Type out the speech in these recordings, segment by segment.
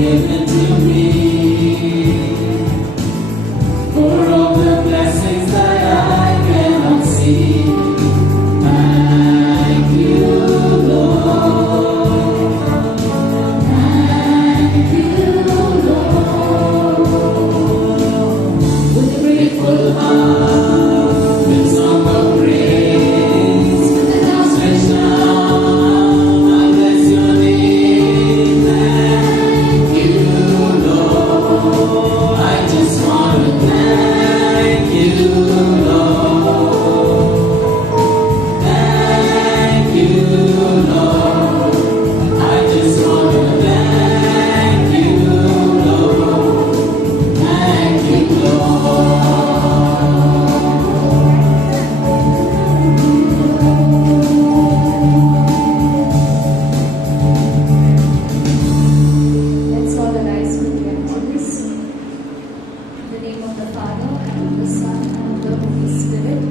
given to me, for all the blessings that I cannot see. Thank you, Lord. Thank you, Lord. With a grateful heart, with song of praise, and I'll stretch down, I bless your name. Thank you, Lord. I just want to thank you, Lord. Thank you, Lord. I just want to thank you, Lord. Thank you, Lord. Let's all arise with gratitude. In the name of the Father, and of the Son, and of the Holy Spirit.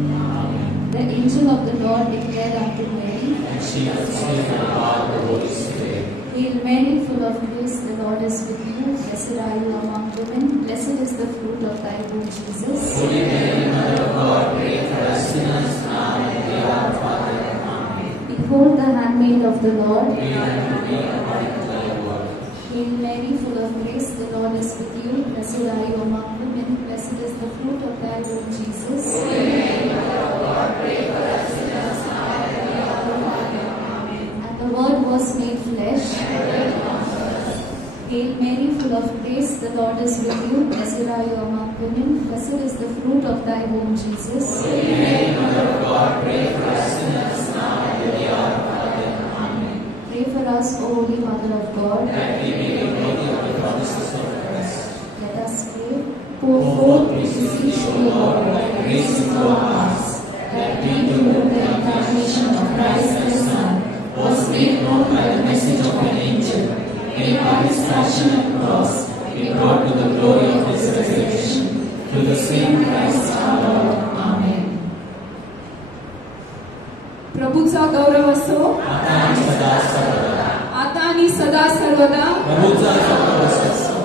The angel of the Lord declared unto Mary, And she conceived in the power of the Holy Spirit. Hail Mary, full of grace, the Lord is with you. Blessed are you among women. Blessed is the fruit of thy womb, Jesus. Holy Mary, Mother of God, pray for us sinners now and at the hour of our death. Amen. Behold the handmaid of the Lord. Be unto me according to thy word. Hail Mary, full of grace, the Lord is with you. Blessed are you among women. Blessed is the fruit of thy womb, Jesus. Holy Mary, Mother of God, pray for us sinners now and at the hour of our death. Amen. And the Word was made flesh. Hail Mary, full of grace, the Lord is with you. Blessed are you among women. Blessed is the fruit of thy womb, Jesus. Holy Mary, Mother of God, pray for us sinners now and at the hour of our death. Amen. Pray for us, O Holy Mother of God. That we may be worthy of the promises of Christ. Let us pray. Pour forth, we beseech thee, Lord, thy grace into our hearts, that we, through the incarnation of Christ thy Son, was made known by the message of an angel, and by his passion and cross, be brought to the glory of his resurrection. Through the same Christ our Lord. Amen. प्रभूचा गौरव असो आता आणि सदा सर्वदा. आता आणि सदा सर्वदा. प्रभूचा गौरव असो.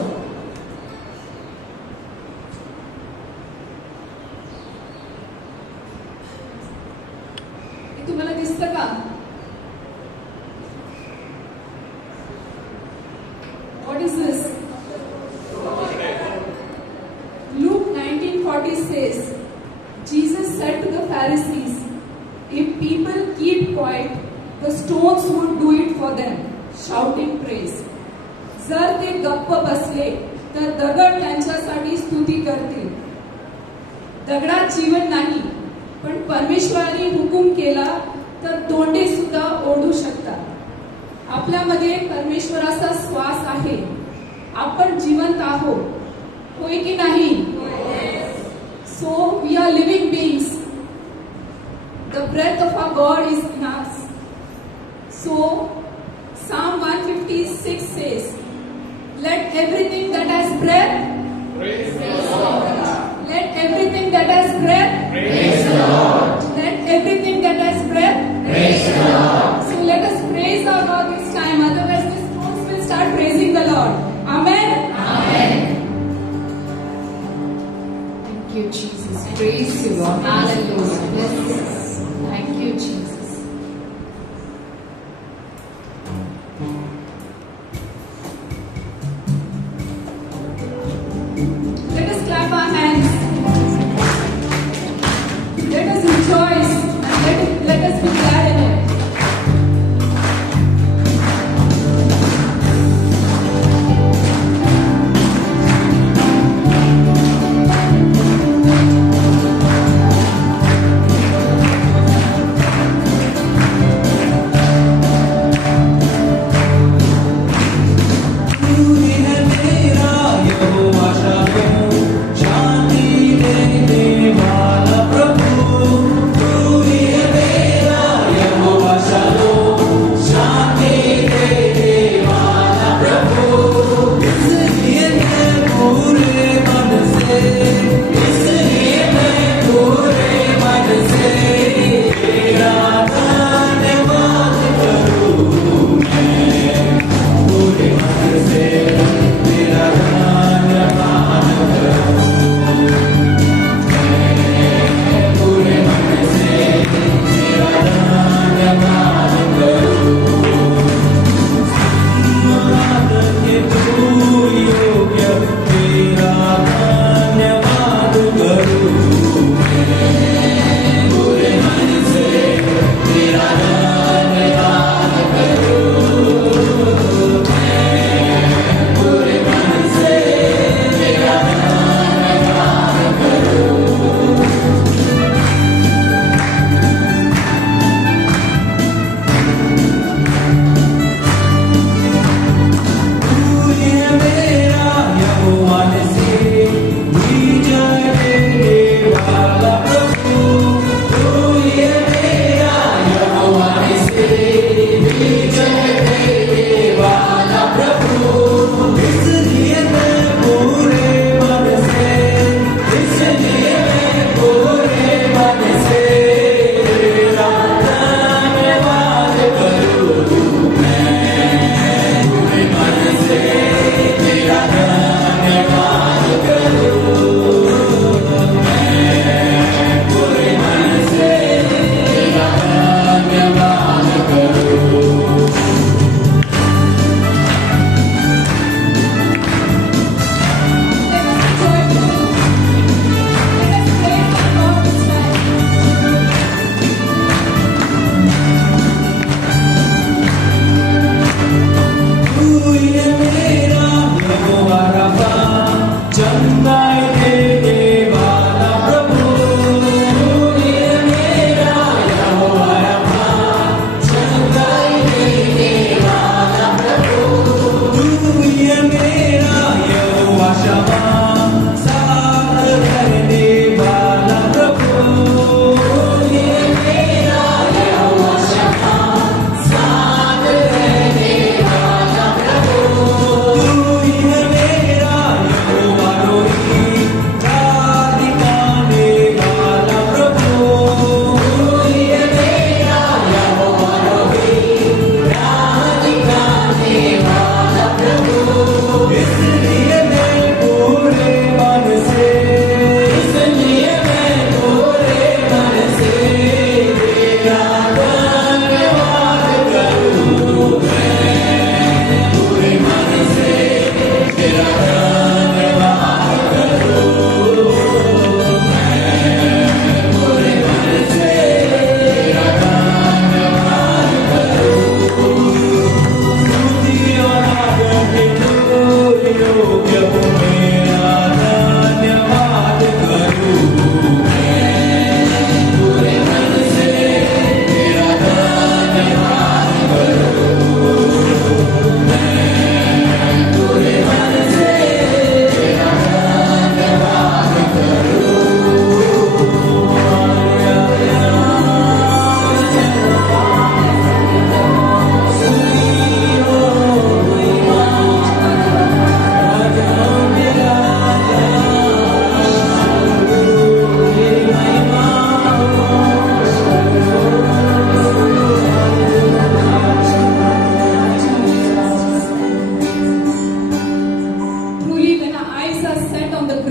हे तुम्हाला दिसतं का? What is this? Luke 19:40 says, Jesus said to the Pharisees, if people keep quiet, the stones would do it for them, shouting praise. जर ते गप्प बसले तर दगड त्यांच्यासाठी स्तुती करतील. दगडात जीवन नाही, पण परमेश्वराने हुकूम केला तर तोंडे सुद्धा ओढू शकतात. आपल्यामध्ये परमेश्वराचा श्वास आहे. आपण जिवंत आहोत, होय की नाही? So we are living beings. The breath of our God is in us. So Psalm 156 says, let everything that has breath Praise the Lord. let everything that has breath Praise the Lord. let everything that has breath. Praise the Lord. So let us praise our God this time, otherwise the stones will start praising the Lord. Amen. Amen. Thank you, Jesus. Praise you, Lord. Hallelujah. Bless. Thank you, Jesus. Let us clap our hands. Let us rejoice and let us be glad in it.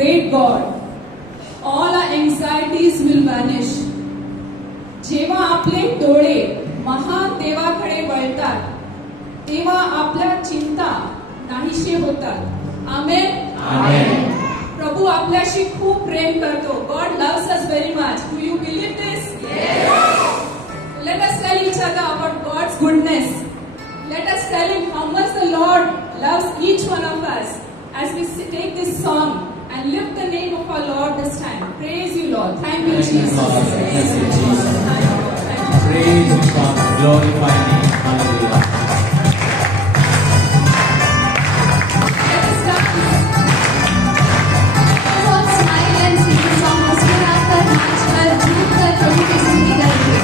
great God. All our anxieties will vanish. जेव्हा आपले डोळे महादेवाकडे वळतात तेव्हा आपल्या चिंता नाहीशी होतात. आमेन. Amen. प्रभू आपल्याशी खूप प्रेम करतो. God loves us very much. Do you believe this? Yes. Let us tell each other about God's goodness. Let us tell Him how much the Lord loves each one of us as we take this song and lift the name of our Lord this time. Praise you, Lord. Thank you, Jesus. Thank you, Jesus. Thank you, Lord. Thank you. Praise you, Father. Glorify your name. Hallelujah. Let us dance. और smile and sing song मुस्कुराकर नाचकर झूमकर प्रभु की स्तुति करेंगे.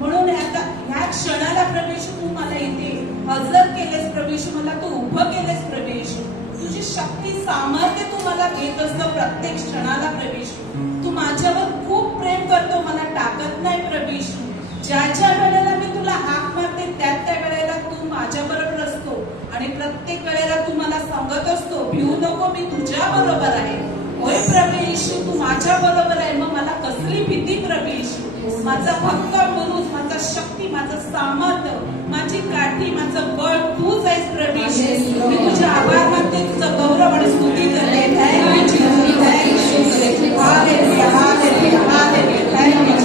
म्हणून आता ह्या क्षणाला प्रभू तू मला इथे हजर केलेस प्रभू येशू, मला तू उभं केलेस प्रभू येशू. तुझी शक्ती सामर्थ्य तू मला देत असतं प्रत्येक क्षणाला प्रभू येशू. तू माझ्यावर खूप प्रेम करतो, मला टाकत नाही प्रभू येशू. ज्या ज्या वेळेला मी तुला हाक मारते त्या वेळेला तू माझ्या बरोबर असतो आणि प्रत्येक वेळेला तू मला सांगत असतो, भिऊ नको, मी तुझ्या बरोबर आहे. होय प्रभू येशू, तू माझ्या बरोबर आहे. मग मला कसली भीती प्रभू येशू. माझा भक्कम बुरुज, माझा शक्ती, माझं सामर्थ्य, माझी काठी, माझं बळ तूच आहेस प्रभू येशू. मी तुझे आभार मानते, तुझा गौरव आणि स्तुती करते. Thank you Jesus, thank you. Hallelujah, hallelujah, hallelujah. Thank you.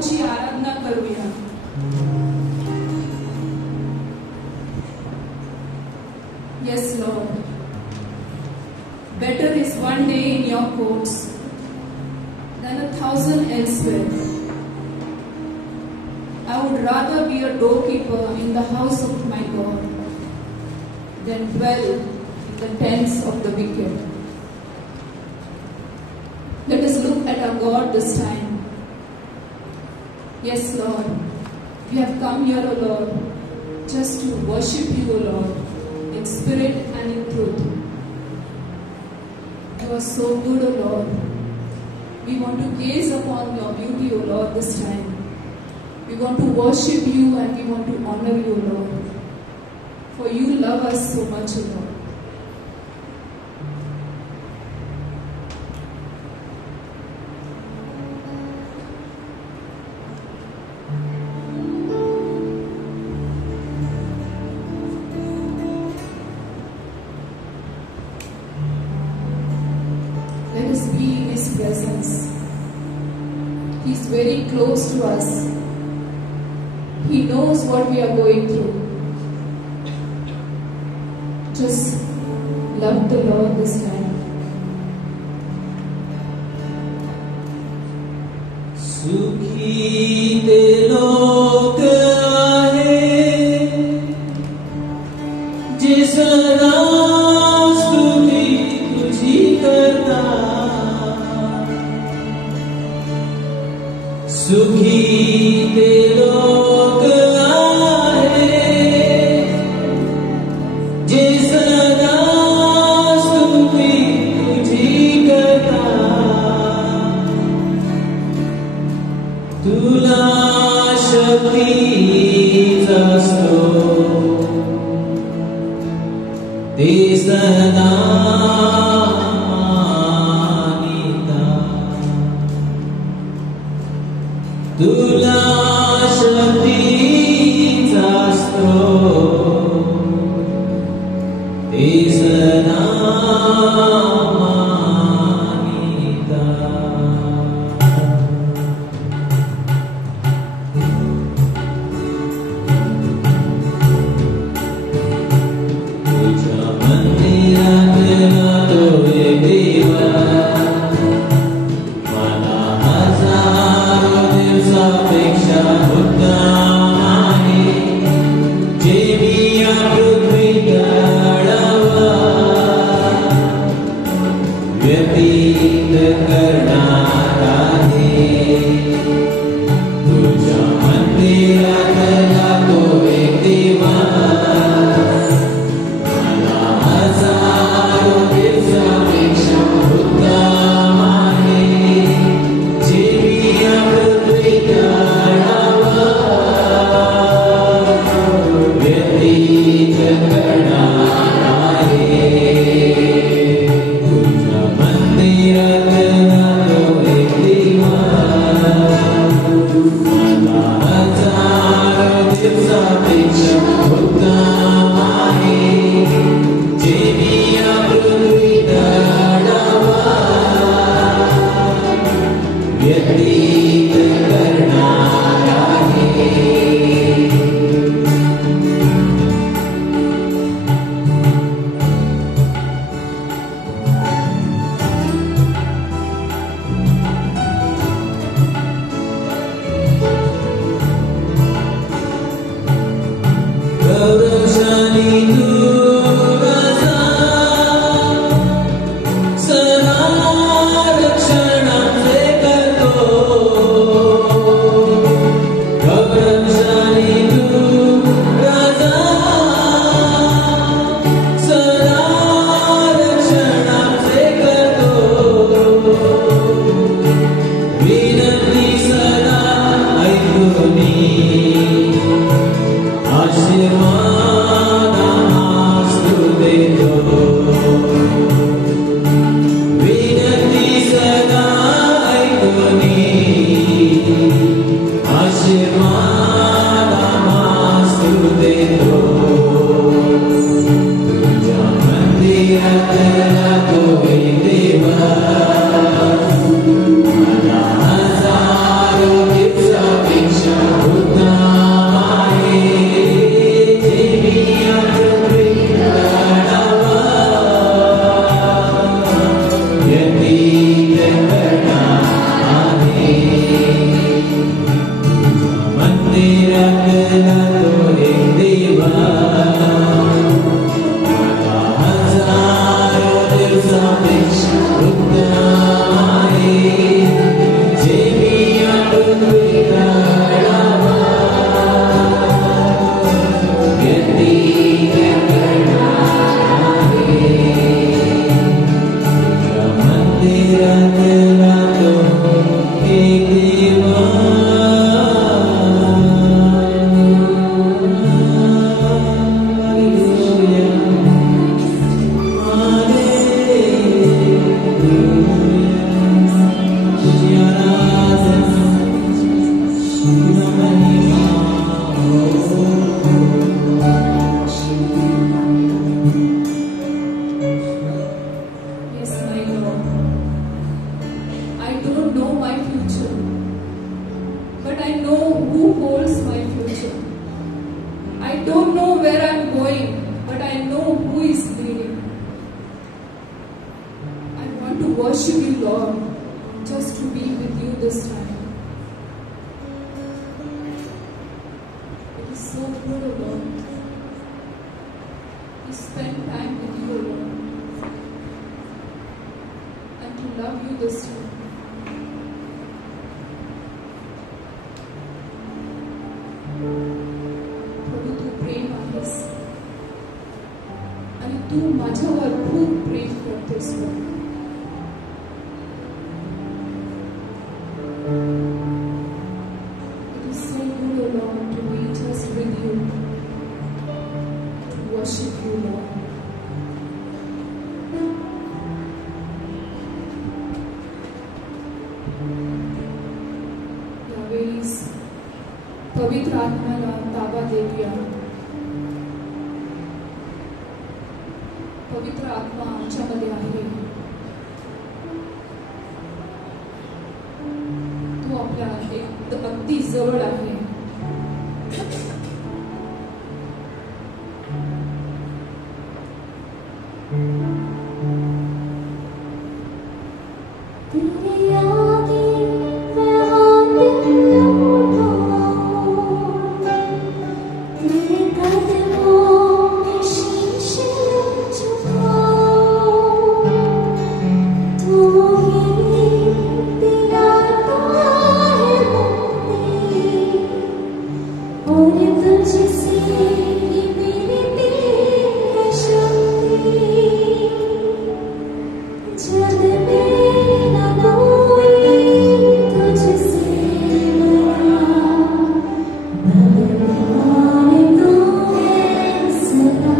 प्रभूची आराधना करूया. Yes, Lord. Better is one day in your courts than 1,000 elsewhere. I would rather be a doorkeeper in the house of my God than dwell in the tents of the wicked. Let us look at our God this time. Yes, Lord. We have come here, O Lord, just to worship you, O Lord, in spirit and in truth. You are so good, O Lord. We want to gaze upon your beauty, O Lord, this time. We want to worship you and we want to honor you, Lord. For you love us so much, O Lord. Let us be in His presence. He is very close to us. He knows what we are going through. Just love the Lord this time. सुखी ते लोक आहे जे सदा स्तुती तुझी करता. सुखी ते लोक आहे जे सदा स्तुती तुझी करता. तुला शक्तीचा स्रोत ते सदा मानिता. तुला शक्तीचा स्रोत ते सदा मानिता. तुझ्या मंदिरात तो देवा मला हजारो दिवसापेक्षा उत्तम आहे. जे मी या पृथ्वीत आढावा व्यतीत करणार आहे. तुझ्या मंदिरात तो देवा मला हजारो दिवसापेक्षा उत्तम आहे. जे मी या पृथ्वीत आढावा व्यतीत करणार आहे. तुझ्या मंदिरात तो देवा मला हजारो दिवसापेक्षा उत्तम आहे. जे मी या पृथ्वीत आढावा व्यतीत करणार आहे. गौरवशाली तू राजा सदा रक्षणाचे करतो. गौरवशाली तू राजा सदा रक्षणाचे करतो. विनंती सदा ऐकूनी आशीर्वाद आस्तु देतो. विनंती सदा ऐकूनी आशीर्वाद आस्तु देतो. तुझ्या मंदिरात तो देवा मला हजारो दिवसा who holds my future. I don't know where I'm going, but I know who is leading. I want to worship you, Lord, just to be with you this time. It is so good, O Lord. To spend time with you, O Lord, and to love you this time. प्रभू तू प्रेम आहेस आणि तू माझ्यावर खूप प्रेम करतेस. It is so good, O Lord, to be just with you, to worship you, Lord. यावेळीस पवित्र आत्म्याला ताबा देऊया. पवित्र आत्मा आमच्यामध्ये आहे. तो आपल्या अगदी जवळ आहे. तेरे आगे मैं हाथ उठाऊं, तेरे कदमों में शीश झुकाऊं. तू ही दिलाता है मुक्ति, और तुझसे ही मिलती है शक्ति. जग में न कोई तुझसे बड़ा, भगवान तू है सदा.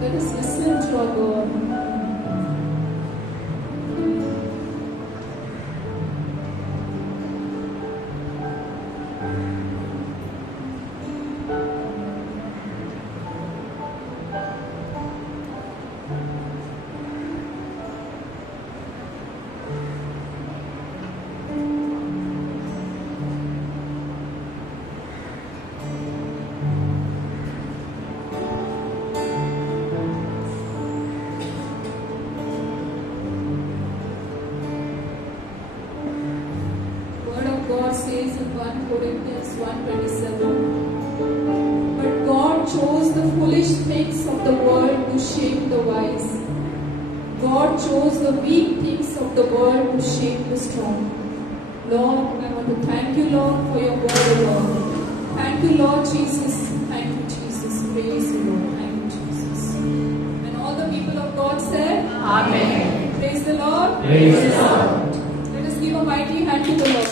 Let us listen to our God. God says in 1 Corinthians 1:27, but God chose the foolish things of the world to shame the wise. God chose the weak things of the world to shame the strong. Lord, I want to thank you, Lord, for your word, Lord. Thank you, Lord Jesus. Thank you, Jesus. Praise you, Lord. Thank you, Jesus. And all the people of God said, Amen. Praise the Lord. Praise the Lord. Let us give a mighty hand to the Lord.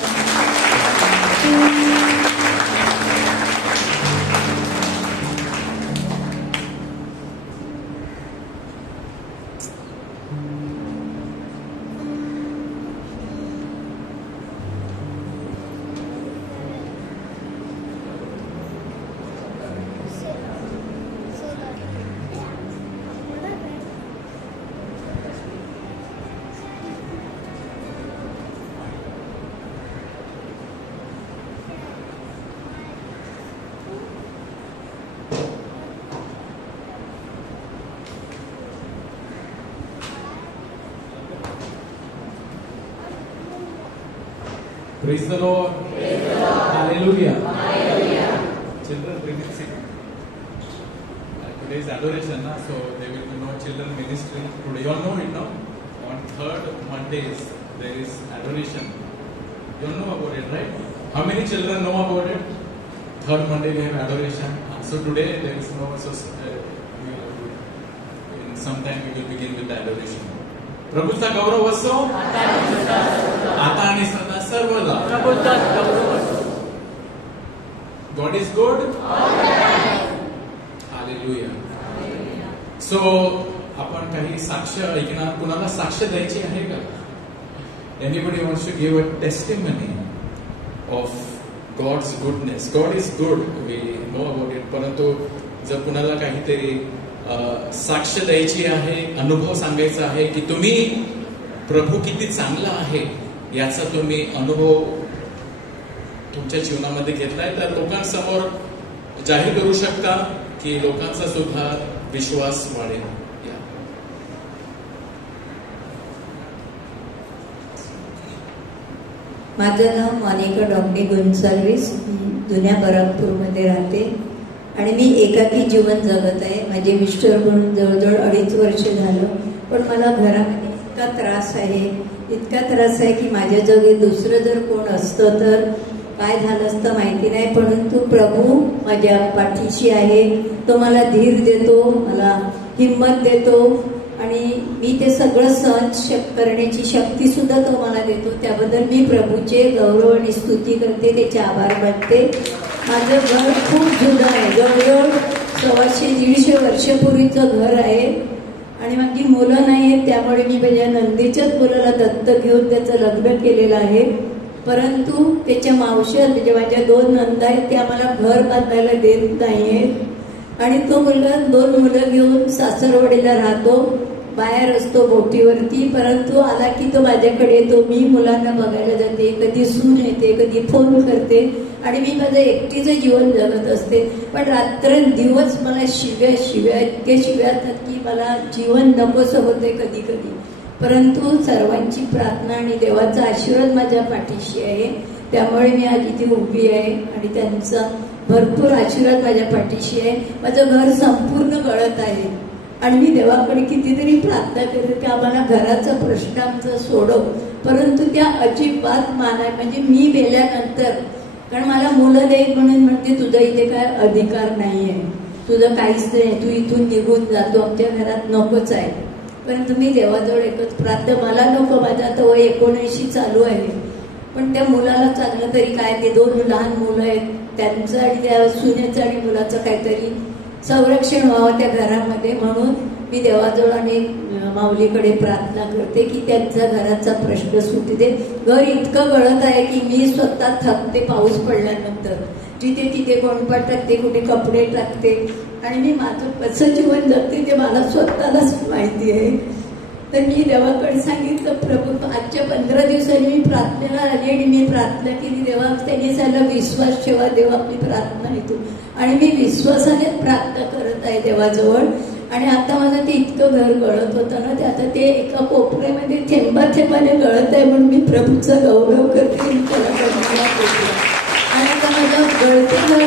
Praise the Lord. Hallelujah. Children, bring it, sing. Today is adoration, so there will be no children ministry. Today, you all know it now. On third Mondays, there is adoration. You all know about it, right? How many children know about it? Third Monday we have adoration. So today there is no. In some time we will begin with the adoration. प्रभूचा गौरव असो आता आणि सदा सर्वदा. God is good. Hallelujah. So आपण काही साक्ष ऐकणार. कुणाला साक्ष द्यायची आहे का? Anybody wants to give a testimony of God's goodness? God is good. We know about it. परंतु जर कुणाला काहीतरी साक्ष द्यायची आहे, अनुभव सांगायचा आहे की तुम्ही प्रभू किती चांगला आहे याचा तुम्ही अनुभव तुमच्या जीवनामध्ये घेतलाय, तर लोकांसमोर जाहीर करू शकता की लोकांचा सुद्धा विश्वास वाढेल. माझं नाव मोनिका डॉक्टर गोन्साल्विस, जुन्या बराकपूरमध्ये राहते आणि मी एकाकी जीवन जगत आहे. माझे मिस्टर म्हणून जवळजवळ 2.5 वर्ष झालं, पण मला घरामध्ये इतका त्रास आहे की माझ्या जवळ दुसरं जर कोण असतं तर काय झालं असतं माहिती नाही. परंतु प्रभू माझ्या पाठीशी आहे. तो मला धीर देतो, मला हिंमत देतो आणि मी ते सगळं सहन करण्याची शक्ती सुद्धा तो मला देतो. त्याबद्दल मी प्रभूचे गौरव आणि स्तुती करते, त्याचे आभार मानते. माझं घर खूप जुनं आहे, जवळजवळ 150-150 वर्षापूर्वीचं घर आहे आणि माझी मुलं नाही आहेत, त्यामुळे मी माझ्या नंदीच्याच मुलाला दत्तक घेऊन त्याचं लग्न केलेलं आहे. परंतु त्याच्या मावशी म्हणजे माझ्या 2 नंदा आहेत, त्या मला घर बांधायला देत नाहीयेत आणि तो मुलगा 2 मुलं घेऊन सासरवाडीला राहतो, बाहेर असतो बोटीवरती. परंतु आला की तो माझ्याकडे येतो, मी मुलांना बघायला जाते, कधी सून येते, कधी फोन करते आणि मी माझं एकटीचं जीवन जगत असते. पण रात्रंदिवस मला शिव्या इतके शिव्या असतात की मला जीवन नकोसं होते कधी कधी. परंतु सर्वांची प्रार्थना आणि देवाचा आशीर्वाद माझ्या पाठीशी आहे, त्यामुळे मी आज इथे उभी आहे आणि त्यांचा भरपूर आशीर्वाद माझ्या पाठीशी आहे. माझं घर संपूर्ण गळत आहे आणि मी देवाकडे कितीतरी प्रार्थना करते की आम्हाला घराचा प्रश्न आमचा सोडव. परंतु त्या अजिबात मानाय म्हणजे मी गेल्यानंतर, कारण मला मुलं देईल म्हणून म्हणते तुझा इथे काय अधिकार नाहीये, तुझं काहीच नाही, तू इथून निघून जातो, आमच्या घरात नकोच आहे. परंतु मी देवाजवळ एकच प्रार्थना, मला नको, माझं आता वय 79 चालू आहे, पण त्या मुलाला चांगलं तरी काय, ते 2 लहान मुलं आहेत, त्यांचं आणि त्या सुनेचं आणि मुलाचं काहीतरी संरक्षण व्हावं त्या घरामध्ये. म्हणून मी देवाजवळ आणि माऊलीकडे प्रार्थना करते की त्यांचा घराचा प्रश्न सुटू दे. घर इतकं गळत आहे की मी स्वतः थकते पाऊस पडल्यानंतर, जिथे तिथे गोंडपाट टाकते, कुठे कपडे टाकते आणि मी माझं कसं जीवन जगते ते मला स्वतःलाच माहिती आहे. तर मी देवाकडे सांगितलं, प्रभू आजच्या 15 दिवसांनी मी प्रार्थनेला आली आणि मी प्रार्थना केली, देवा त्यांनी सांगितलं विश्वास ठेवा, देवा आपली प्रार्थना येतो आणि मी विश्वासाने प्रार्थना करत आहे देवाजवळ. आणि आता माझं ते इतकं घर गळत होतं ना, ते आता ते एका कोपऱ्यामध्ये थेंबाने गळत आहे म्हणून मी प्रभूचा गौरव करते आणि आता माझं गळतं घर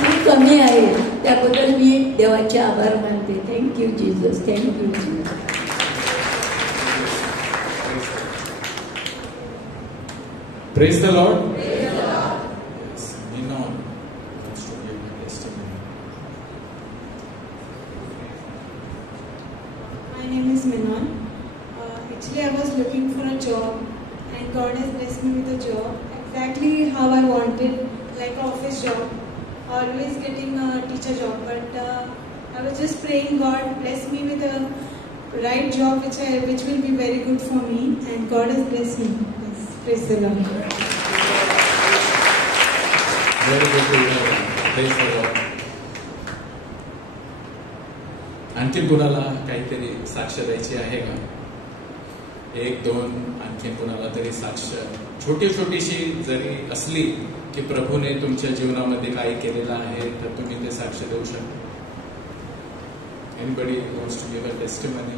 खूप कमी आहे, त्याबद्दल मी देवाचे आभार मानते. Thank you Jesus, thank you Jesus. Praise the Lord. My name is Minon. Actually, I was looking for a job, and God has blessed me with a job exactly how I wanted, like an office job. Always getting a teacher job, but I was just praying, God bless me with a right job, which will be very good for me, and God has blessed me. Yes, praise the Lord. Very good to hear. Praise the Lord. आणखीन कुणाला काहीतरी साक्ष द्यायची आहे का? 1-2 आणखीन कुणाला तरी साक्ष छोटीशी जरी असली की प्रभूने तुमच्या जीवनामध्ये काय केलेलं आहे तर तुम्ही ते साक्ष देऊ शकता. Anybody wants to give a testimony?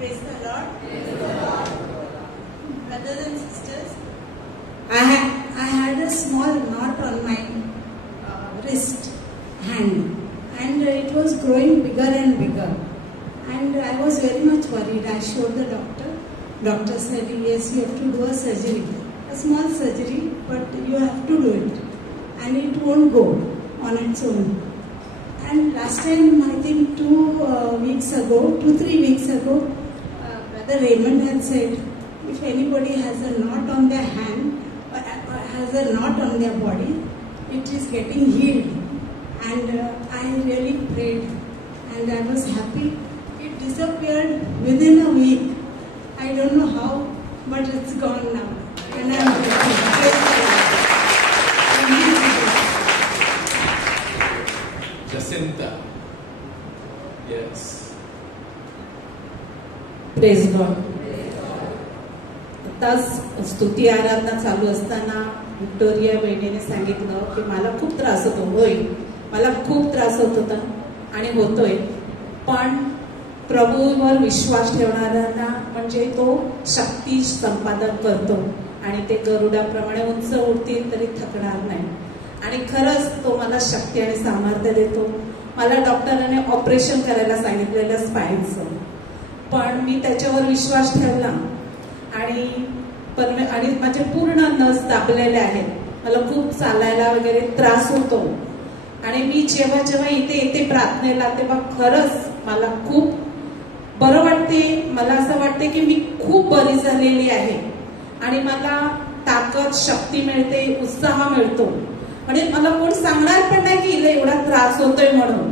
Praise the Lord. Brothers and sisters, I had a small knot on my wrist hand, and it was growing bigger and bigger. And I was very much worried. I showed the doctor. Doctor said, yes, you have to do a surgery. A small surgery, but you have to do it. And it won't go on its own. And last time, I think 2 weeks ago, 2-3 weeks ago, Brother Raymond had said, if anybody has a knot on their hand, or has a knot on their body, it is getting healed. And I really prayed, and I was happy. It disappeared within a week. I don't know how, but it's gone now. And I'm Jacinta. Yes. Praise God. आताच स्तुती आराधना चालू असताना Victoria बहिणीने सांगितलं की मला खूप त्रास होतो. होय, मला खूप त्रास होत होता आणि होतोय, पण प्रभूवर विश्वास ठेवणाऱ्यांना म्हणजे तो शक्ती संपादन करतो आणि ते गरुडाप्रमाणे उंच उडतील तरी थकणार नाही. आणि खरंच तो मला शक्ती आणि सामर्थ्य देतो. मला डॉक्टरांनी ऑपरेशन करायला सांगितलेलं स्पाईनचं, पण मी त्याच्यावर विश्वास ठेवला आणि माझे पूर्ण नस दाबलेले आहेत. मला खूप चालायला वगैरे त्रास होतो आणि मी जेव्हा जेव्हा इथे येते प्रार्थनेला तेव्हा खरंच मला खूप बरं वाटते. मला असं वाटते की मी खूप बरी झालेली आहे आणि मला ताकद, शक्ती मिळते, उत्साह मिळतो. म्हणजे मला कोण सांगणार पण नाही की हिला एवढा त्रास होतोय म्हणून.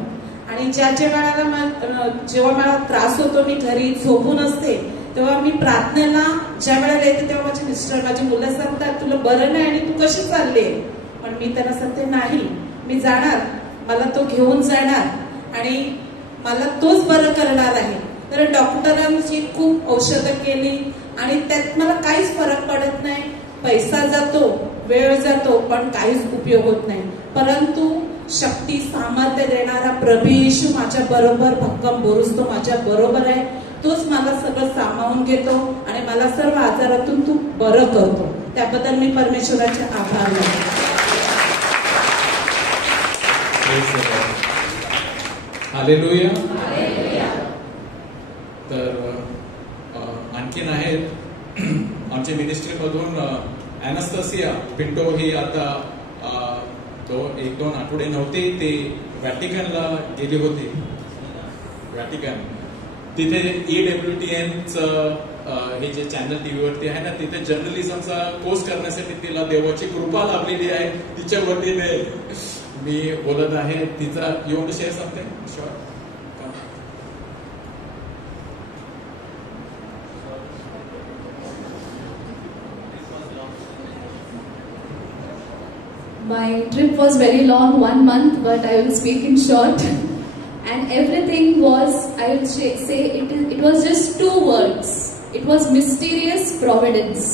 आणि ज्या जेव्हा मला त्रास होतो, मी घरी झोपून असते, तेव्हा मी प्रार्थनेला ज्या वेळेला येते तेव्हा माझे मिस्टर, माझी मुलं सांगतात तुला बरं नाही आणि तू कशी चालली. पण मी त्यांना सांगते नाही, मी जाणार, मला तो घेऊन जाणार आणि मला तोच बरं करणार आहे. तर डॉक्टरांची खूप औषधं केली आणि त्यात मला काहीच फरक पडत नाही. पैसा जातो, वेळ जातो, पण काहीच उपयोग होत नाही. परंतु शक्ती, सामर्थ्य देणारा प्रभू येशू माझ्या बरोबर भक्कम बोरुसतो, माझ्या बरोबर आहे. तोच मला सगळं सामावून घेतो आणि मला सर्व आजारातून तू बरं करतो. त्याबद्दल मी परमेश्वराचे आभार मानतो. हालेलुया. तर आणखीन आहेत आमच्या मिनिस्ट्रीमधून ॲनास्तासिया पिंटो ही आता 1-2 आठवडे नव्हते, ते व्हॅटिकनला गेली होती. व्हॅटिकन तिथे EWTNचं हे जे चॅनल टीव्हीवरती आहे ना, तिथे जर्नलिझमचा कोर्स करण्यासाठी तिला देवाची कृपा लाभलेली आहे. तिच्या वतीने मी बोलत आहे. तिचा you want to share something short? My trip was very long, 1 month, but I will speak in short. And everything was, I will say, it was just 2 words. It was mysterious providence.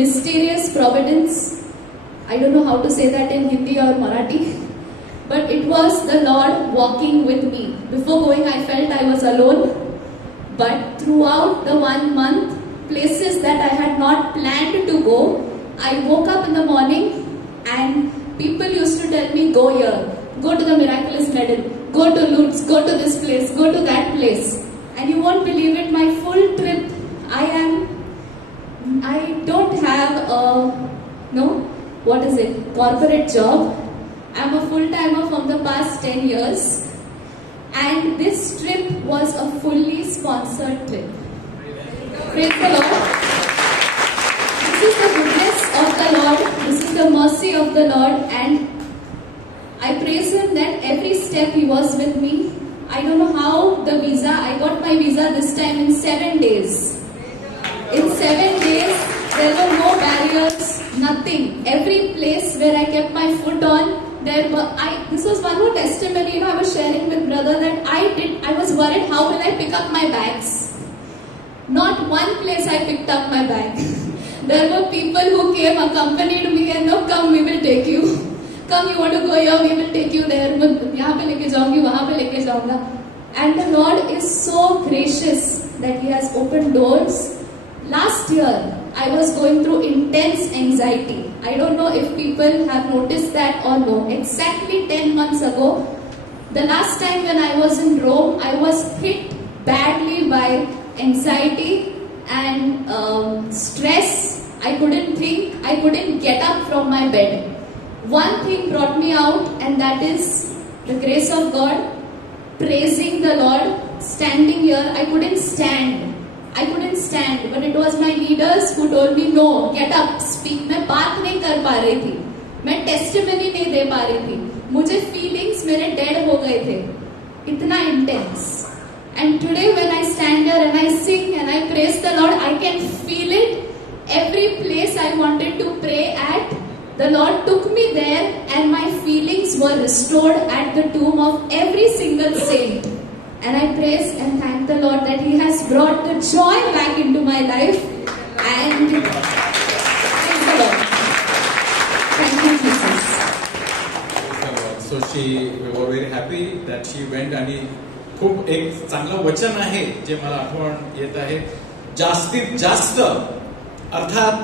Mysterious providence. I don't know how to say that in Hindi or Marathi. But it was the Lord walking with me. Before going, I felt I was alone. But throughout the 1 month, places that I had not planned to go, I woke up in the morning and people used to tell me, go here, go to the Miraculous Medal, go to Lourdes, go to this place, go to that place. And you won't believe it, my full trip, I don't have corporate job. I'm a full-timer from the past 10 years. And this trip was a fully sponsored trip. Praise the Lord. This is the goodness of the Lord. This is the mercy of the Lord, and I praise Him that every step He was with me. I don't know how the visa, I got my visa this time in 7 days. In 7 days, there were no barriers, nothing. Every place where I kept my foot on, this was one more testimony, I was sharing with brother that I was worried how will I pick up my bags. Not one place I picked up my bag. There were people who came, accompanied me, and no, come, we will take you. Come, you want to go here, we will take you there. यहाँ पे लेके जाऊंगी, वहाँ पे लेके जाऊंगा. And the Lord is so gracious. that He has opened doors. Last year, I was going through intense anxiety. I don't know if people have noticed that or no. Exactly 10 months ago, the last time when I was in Rome, I was hit badly by anxiety and stress. I couldn't think, I couldn't get up from my bed. One thing brought me out, and that is the grace of God, praising the Lord, standing here. I couldn't stand, but it was my leaders who told me, no, get up, speak. मैं बात नहीं कर पा रही थी, मैं testimony नहीं दे पा रही थी, मुझे फीलिंग्स मेरे डेड हो गए थे, इतना intense. And today when I stand here and I sing and I praise the Lord, I can feel it. Every place I wanted to pray at, the Lord took me there, and my feelings were restored at the tomb of every single saint. And I praise and thank the Lord that He has brought the joy back into my life. And praise the Lord. Thank you, Jesus. So we were very happy that she went. आणि खूप एक चांगलं वचन आहे जे मला आठवण येत आहे. जास्तीत जास्त अर्थात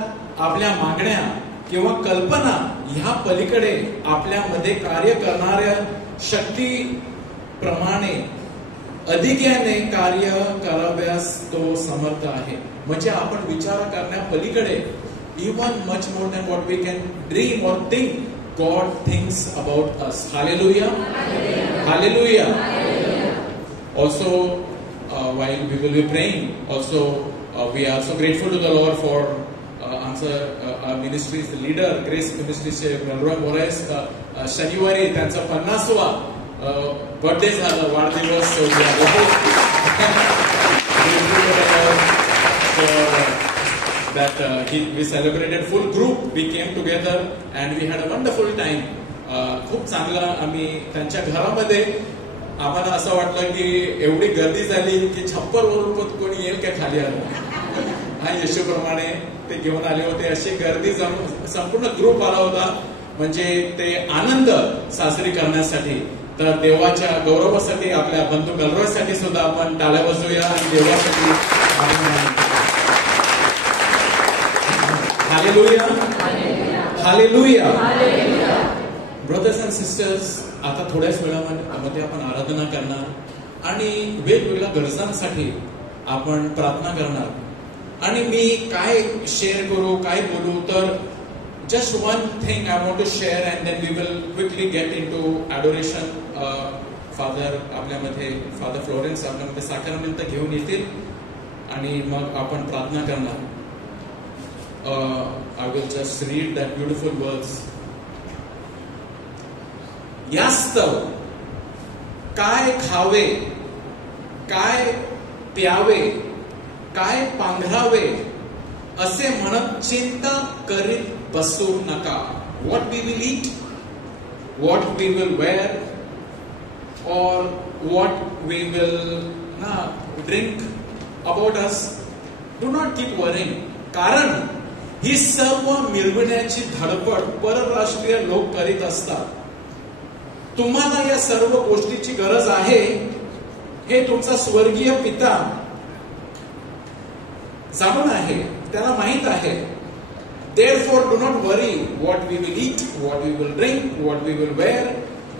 आपल्या मागण्या किंवा कल्पना ह्या पलीकडे आपल्यामध्ये कार्य करणाऱ्या शक्तीप्रमाणे अधिक्याने कार्य कराव्यास तो समर्थ आहे. म्हणजे आपण विचार करण्या पलीकडे even much more than what we can dream or think, God thinks about us. Hallelujah. Hallelujah. Also, while we will be praying, also we are so grateful to the Lord for answer our ministries, the leader, Grace Ministries, Melroy Moraes, शनिवारी त्यांचा 50वा birthday झाला, वाढदिवस. So we are that we celebrated full group. We came together and we had a wonderful time. खूप चांगला आम्ही त्यांच्या घरामध्ये आम्हाला असं वाटलं की एवढी गर्दी झाली की छप्पर वरून कोणी येईल का खाली आलं. हा येशूप्रमाणे ते घेऊन आले होते. अशी गर्दी संपूर्ण ग्रुप आला होता, म्हणजे ते आनंद साजरी करण्यासाठी. तर देवाच्या गौरवासाठी आपल्या बंधू गलरोसाठी सुद्धा आपण टाळ्या वाजवूया आणि देवासाठी. Hallelujah, hallelujah. Brothers and sisters, आता थोड्याच वेळामध्ये आपण आराधना करणार आणि वेगवेगळ्या गरजांसाठी आपण प्रार्थना करणार. आणि मी काय शेअर करू, काय बोलू, तर just one thing I want to share and then we will quickly get into adoration. Father आपल्यामध्ये, फादर फ्लोरेन्स आपल्यामध्ये साखरमेंट घेऊन येतील आणि मग आपण प्रार्थना करणार. I will just read that beautiful words. यास्तव काय खावे, काय प्यावे, काय पांघरावे असे म्हणत चिंता करीत बसू नका. What we will eat, what we will wear, or what we will drink about us. Do not keep worrying. कारण ही सर्व मिळविण्याची धडपड परराष्ट्रीय लोक करीत असतात. तुम्हाला या सर्व गोष्टीची गरज आहे हे तुमचा स्वर्गीय पिता जाणून आहे, त्याला माहित आहे. Therefore do not worry what we will eat, what we will drink, what we will wear.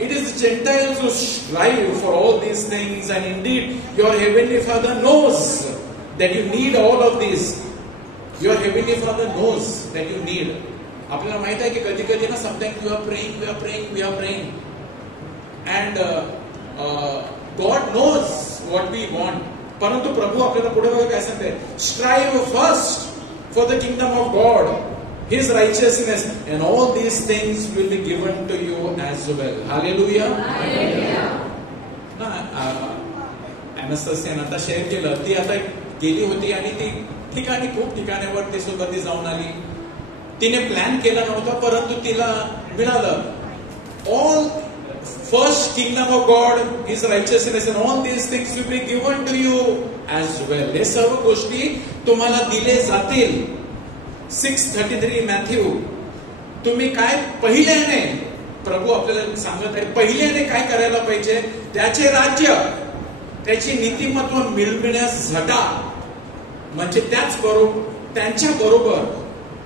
It is the Gentiles who strive for all these things, and indeed your heavenly Father knows that you need all of this. Your heavenly Father knows that you need. आपल्याला माहित आहे की कधी कधी ना sometimes we are praying and God knows what we want. परंतु प्रभू आपल्याला पुढे बघा काय सांगते, strive first for the kingdom of God, His righteousness, and all these things will be given to you as well. Hallelujah. Hallelujah. ना ॲनास्टसियाने आता share केलं, ती आता गेली होती आणि ती ठिकाणी खूप ठिकाणावर ती सुद्धा ती जाऊन आली. तिने प्लॅन केला नव्हता, परंतु तिला मिळालं. All first kingdom of God, his righteousness, and all these things will be given to you as well. हे सर्व गोष्टी तुम्हाला दिले जातील. 6:33 मॅथ्यू. तुम्ही काय पहिल्याने, प्रभू आपल्याला सांगत आहे, पहिल्याने काय करायला पाहिजे, त्याचे राज्य, त्याची नीतिमत्व मिळविण्यास झटा, म्हणजे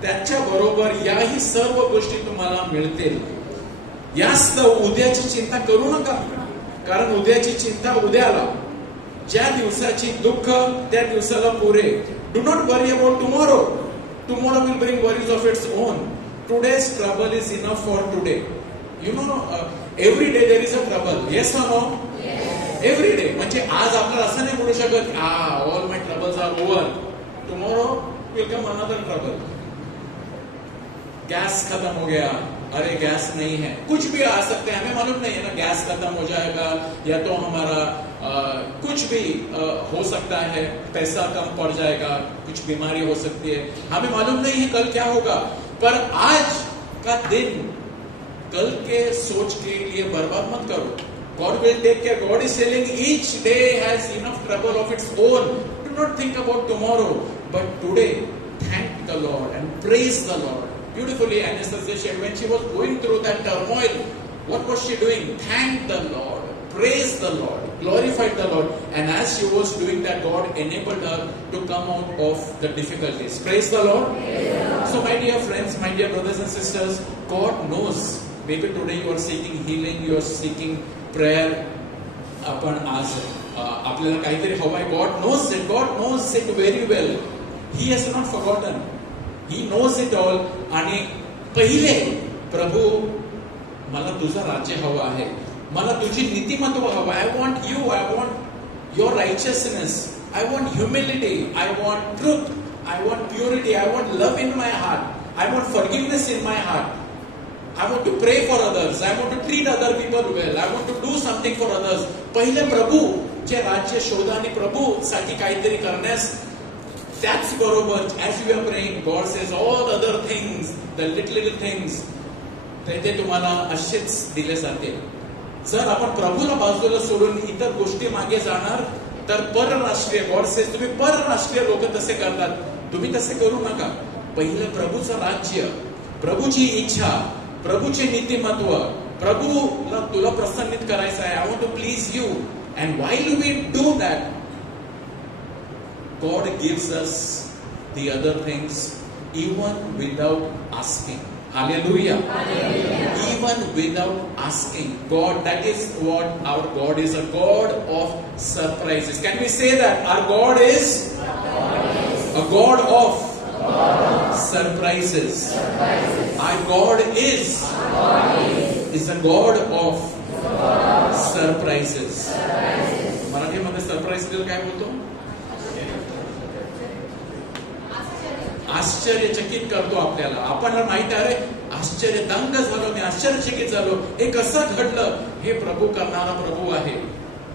त्याच्या बरोबर याही सर्व गोष्टी तुम्हाला मिळतील. यास्त उद्याची चिंता करू नका, कारण उद्याची चिंता उद्याला, ज्या दिवसाची दुःख त्या दिवसाला पुरे. Do not worry about tomorrow. Tomorrow will bring worries of its own. Today's trouble is enough for today. You know, every day there is a trouble. Yes और नो? Every day. म्हणजे आज आपल्याला असं नाही म्हणू शकत all my troubles are over. Tomorrow will come another trouble. Gas खत्म हो गया, अरे गैस नहीं है, कुछ भी आ सकते हैं, हमें मालूम नहीं है ना. गैस खत्म हो जाएगा, या तो हमारा कुछ भी हो सकता है, पैसा कम पड़ जाएगा, कुछ बीमारी हो सकती है, हमें मालूम नहीं है कल क्या होगा. पर आज का दिन कल के सोच के लिए बर्बाद मत करो. God will take care. God is telling each day has enough trouble of its own. Do not think about tomorrow, but today thank the Lord and praise the Lord. Beautifully Anastasia said, when she was going through that turmoil, what was she doing? Thank the Lord, praise the Lord, glorified the Lord. And as she was doing that, God enabled her to come out of the difficulties. Praise the Lord. So my dear friends, my dear brothers and sisters, God knows. Maybe today you are seeking healing, you are seeking prayer. आपण आज आपल्याला काहीतरी हवंय. God knows it. God knows it very well. He has not forgotten. He knows it all. आणि पहिले प्रभू, मला तुझं राज्य हवं आहे, मला तुझी नीतिमत्व हवं. आय want you, I want your righteousness, I want humility, I want truth, I want purity, I want love in my heart, I want forgiveness in my heart. I want to pray for others. I want to treat other people well. I want to do something for others. पहिले प्रभूचे राज्य शोधा आणि प्रभूसाठी काहीतरी करण्यास. त्याच बरोबर as you are praying, God says all other things, the little things, ते तुम्हाला असेच दिले जातील. जर आपण प्रभूला बाजूला सोडून इतर गोष्टी मागे जाणार तर परराष्ट्रीय, गॉड सेज, तुम्ही परराष्ट्रीय लोक तसे करतात, तुम्ही तसे करू नका. पहिलं प्रभूचं राज्य, प्रभूची इच्छा, प्रभूचे नीतिमत्व, प्रभूला तुला प्रसन्नित करायचं आहे. I want to please you. And while we do that, God gives us the other things even without asking. Hallelujah. Hallelujah. Even without asking. God, that is what our God is, a God of surprises. Can we say that? Our God is a God of surprises. Our God is a God of surprises. मराठीमध्ये surprise काय बोलतो? आश्चर्यचकित करतो आपल्याला. आपल्याला माहित आहे, आश्चर्य, दंग झालो मी, आश्चर्यचकित झालो, हे कसं घडलं? हे प्रभू करणारा प्रभू आहे.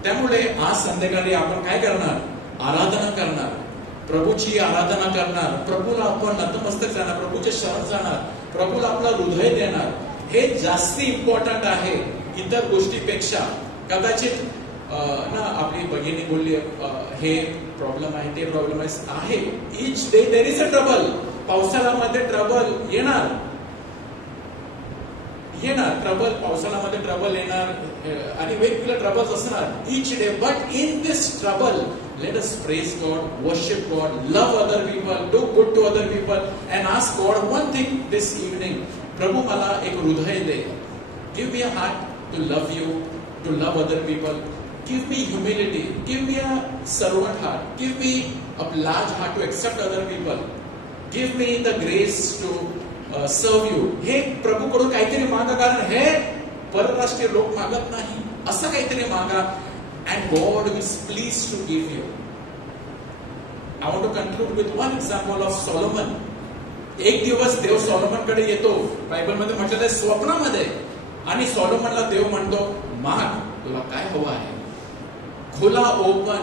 त्यामुळे आज संध्याकाळी आपण काय करणार? आराधना करणार, प्रभूची आराधना करणार, प्रभूला आपण नतमस्तक जाणार, प्रभूचे शरण जाणार, प्रभूला आपलं हृदय देणार. हे जास्ती इम्पॉर्टंट आहे इतर गोष्टीपेक्षा. कदाचित ना आपली भगिनी बोलली हे प्रॉब्लेम आहे, ते प्रॉब्लेम आहे. Etch day there is a trouble. पावसाळ्यामध्ये ट्रबल येणार, ट्रबल, पावसाळ्यामध्ये ट्रबल येणार आणि वेगवेगळे ट्रबल्स असणार. Etch day, but in this trouble let us praise God, worship God, love other people, do good to other people, and ask God one thing this evening. प्रभू मला एक हृदय दे. Give me a heart to love you, to love other people. Give me humility. Give me a servant heart. Give me a large heart to accept other people. Give me the grace to serve you. हे प्रभूकडून काहीतरी मागा, कारण हे परराष्ट्रीय लोक मागत नाही. असं काहीतरी मागा. And God is pleased to give you. I want to conclude with one example of Solomon. एक दिवस देव सॉलोमनकडे येतो, बायबलमध्ये म्हटलेलं आहे स्वप्नामध्ये, आणि सॉलोमनला देव म्हणतो, माग, तुला काय हवं आहे? खुला, open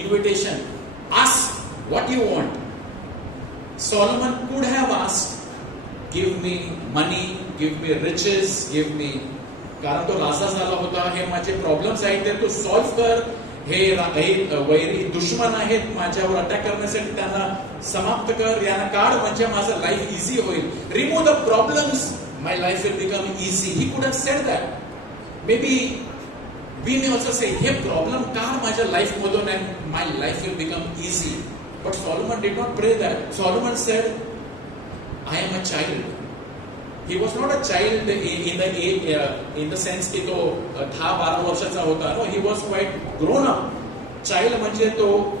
invitation. Ask what you want. Solomon could have asked, give me money, give me riches, give me, कारण तो राजा झाला होता, हे माझे प्रॉब्लेम्स आहेत ते तू सॉल्व्ह कर, हे वैरी दुश्मन आहेत माझ्यावर अटॅक करण्यासाठी, त्यांना समाप्त कर, यांना काढ, म्हणजे माझं लाईफ इझी होईल. Remove the problems, my life will become easy. He could have said that. Maybe We may also say, हे प्रॉब्लेम का माझ्या लाईफ मधून आहे, my life will become easy. But Solomon did not pray that. Solomon said, I am a child. He was not a child in the sense की तो 10-12 वर्षाचा होता. No, he was quite grown up. Child म्हणजे तो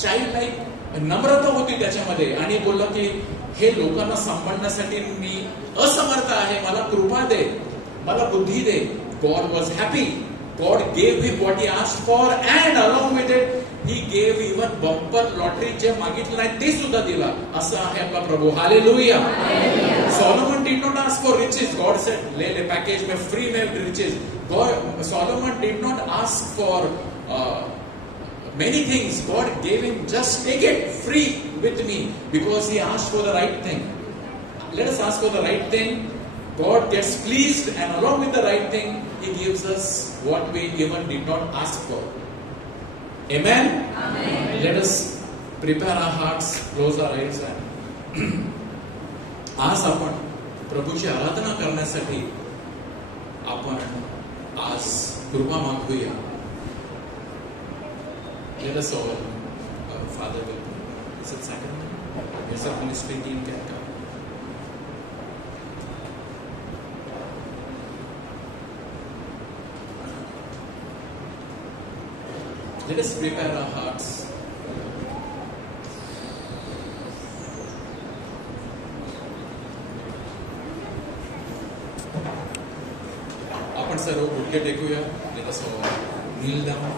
child like नम्रता होती त्याच्यामध्ये आणि बोलला की हे लोकांना सांभाळण्यासाठी मी असमर्थ आहे, मला कृपा दे, मला बुद्धी दे. God was happy. God gave him what he asked for, and along with it, he gave even bumper lottery जे मागितलं नाही ते सुद्धा दिला. असं आहे आपला प्रभू. Hallelujah. Solomon did not ask for riches. God said, ले package में free में riches. Solomon did not ask for many things. God gave him, just take it free with me, because he asked for the right thing. Let us ask for the right thing. God gets pleased, and along with the right thing, he gives us what we even did not ask for. Amen? Amen. Let us prepare our hearts, close our eyes, and आज आपण प्रभूची आराधना करण्यासाठी आपण आज कृपा मागूया. Let us all, Father will pray. Is it sacrament? Yes, our ministry team can come. Let us prepare our hearts. आपण सर्व गुडघे टेकूया. Let us all kneel down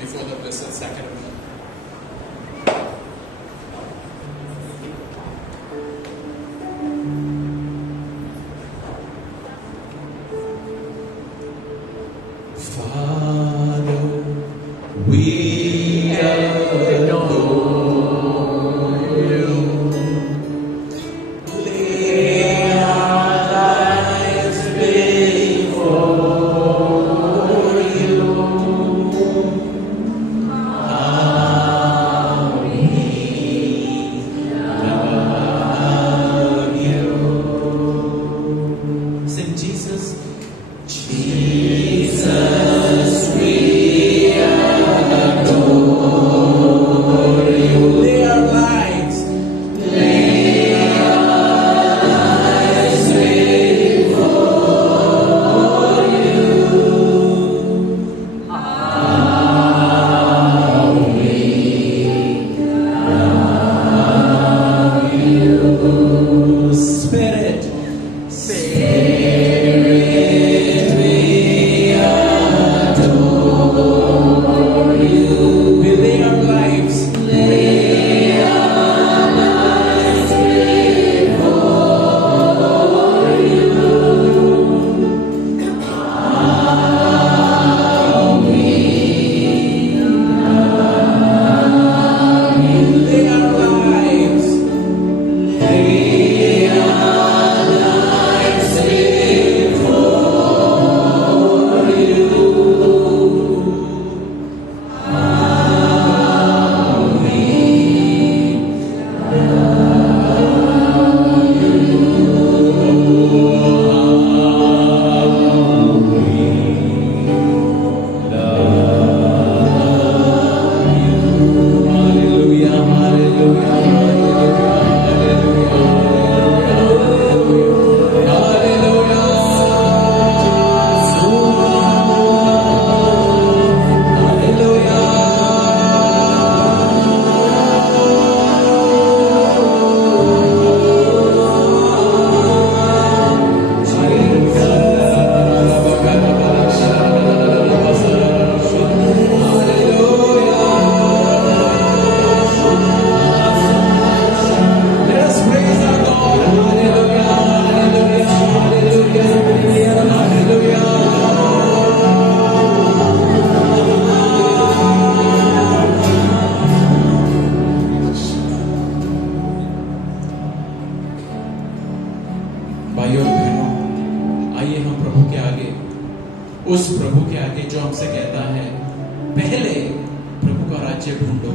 before the blessed sacrament. Father, we adore you. Lay our lives before you. How we love you. Sing Jesus. Jesus, we adore you. Lay our lives before you. How we love you. Spirit, Spirit, we adore you. We lay our lives before you. How we love you. Lay our lives before you. Hallelujah, hallelujah, Let us praise our God. Hallelujah, hallelujah, hallelujah, भाइयों और बहनों, आइए हम प्रभु के आगे, उस प्रभु के आगे जो हमसे कहता है, पहले प्रभु का राज्य ढूंढो.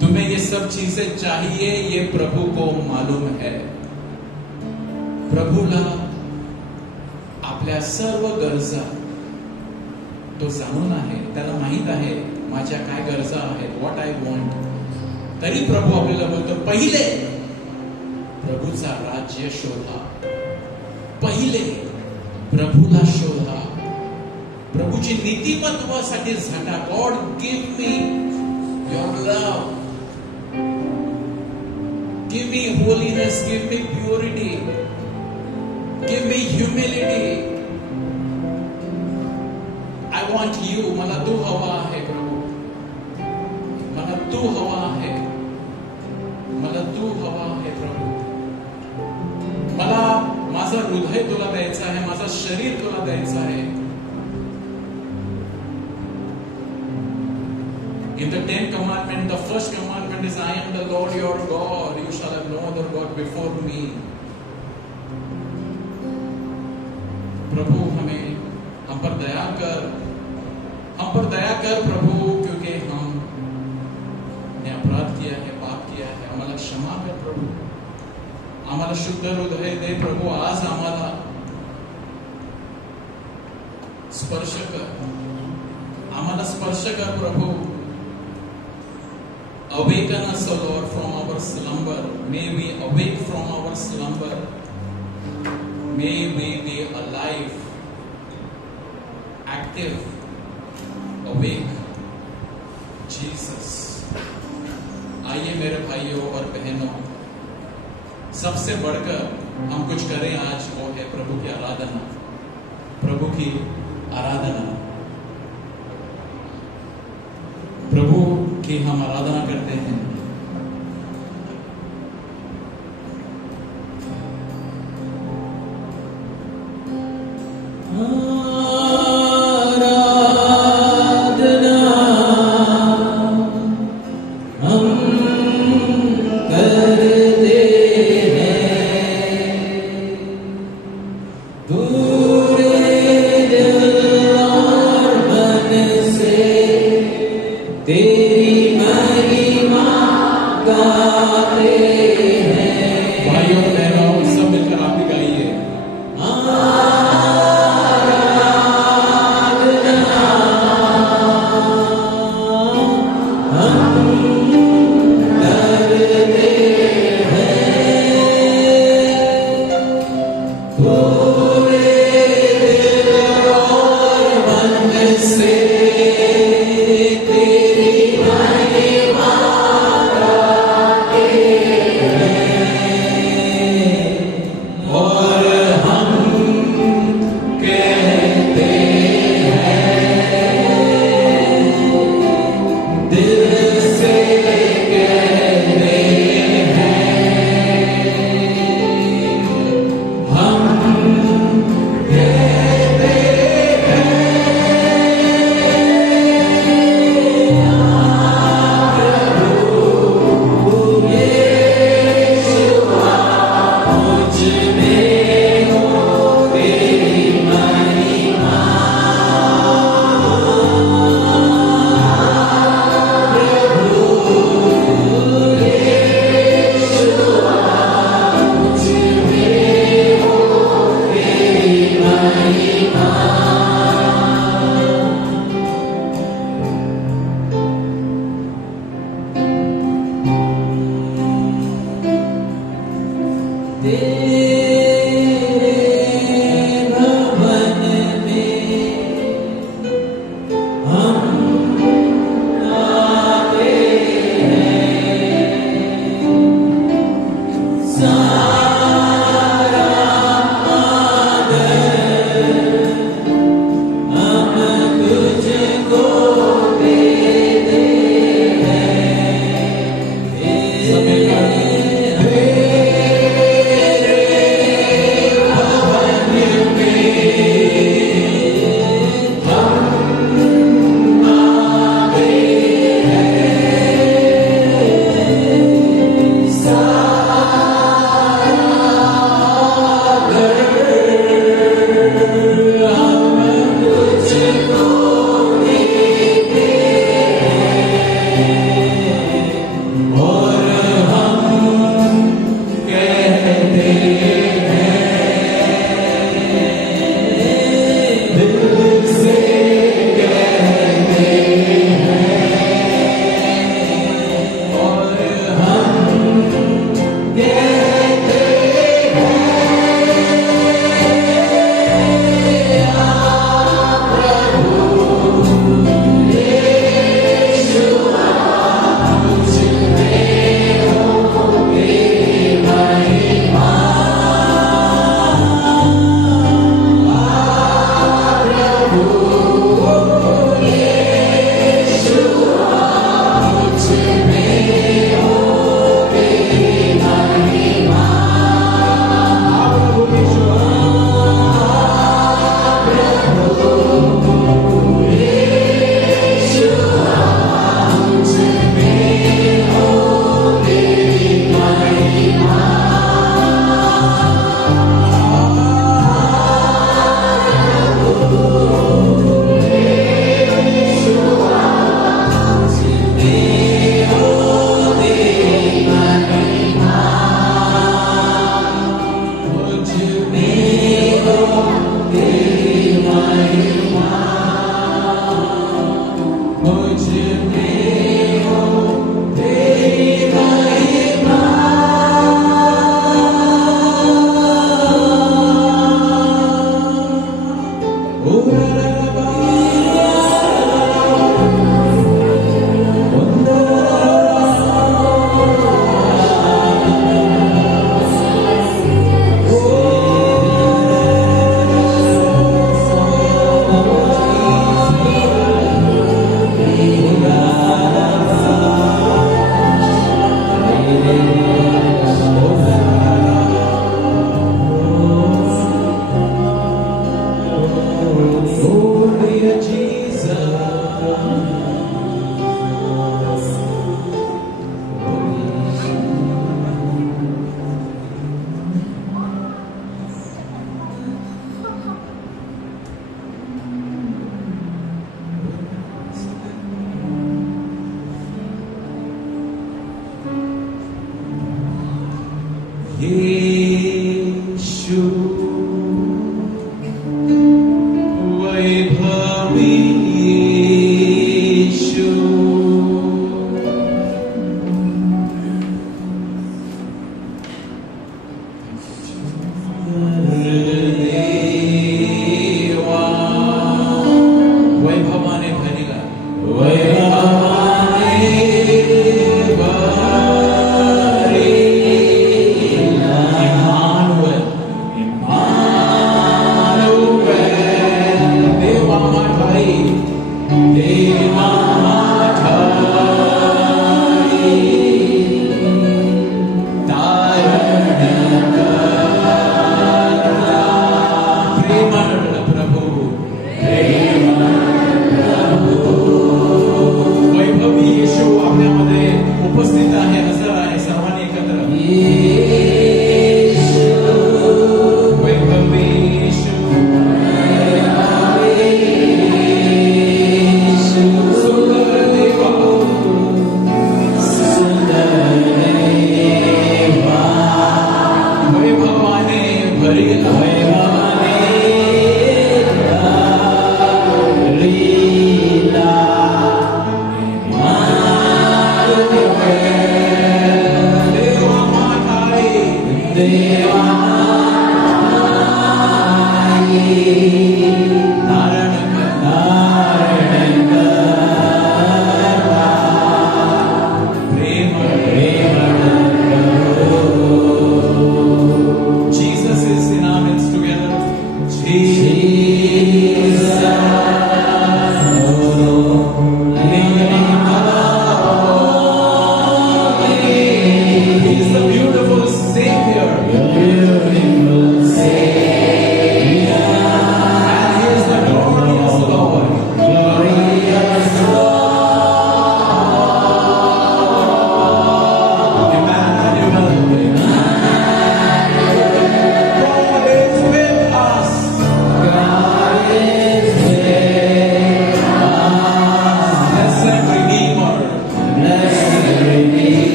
तुम्हें ये सब चीजें चाहिए, ये प्रभु को मालूम है. प्रभूला आपल्या सर्व गरजा तो जाणून आहे, त्याला माहित आहे माझ्या काय गरजा आहेत, व्हॉट आय वॉन्ट. तरी प्रभू आपल्याला बोलतो पहिले प्रभूचा राज्य शोधा, पहिले प्रभूला शोधा, प्रभूची नीतिमत्वासाठी झटा. God give me your love, give me holiness, give me purity, give me humility. I want you. मला तू हवा आहे प्रभू, मला तू हवा आहे, मला तू हवा आहे प्रभू. मला माझं हृदय तुला द्यायचं आहे, माझं शरीर तुला द्यायचं आहे. In the 10th commandment, the first commandment is, I am the Lord your God. You shall have no other God before me. प्रभु हम पर दया कर, हम पर दया कर प्रभु, क्योंकि हमने अपराध किया है, पाप किया है. आम्हाला क्षमा कर प्रभु, आम्हाला शुद्ध हृदय दे प्रभु. आज आम्हाला स्पर्श कर, आम्हाला स्पर्श कर प्रभु. Awaken us, O Lord, from our slumber. May we awake from our slumber. May we be alive, active, awake. Jesus. आइए मेरे भाइयों और बहनों, सबसे बढ़कर हम कुछ करें आज, वो है प्रभु की आराधना. प्रभु की आराधना, प्रभु की हम आराधना करते हैं. भाइयों बहनों सब मिलकर आप भी गाइए. येशु वैभवी येशु देवा वैभवाने भरेगा वैभवी येशू आपल्यामध्ये उपस्थित आहे, हजर आहे. सर्वांनी एकत्र वैभवी येशू सुंदर देवा वैभवाने भरेला Jesus is in our midst together. Jesus. He is the beautiful Savior. And He is the glorious Lord. Emmanuel. God is with us.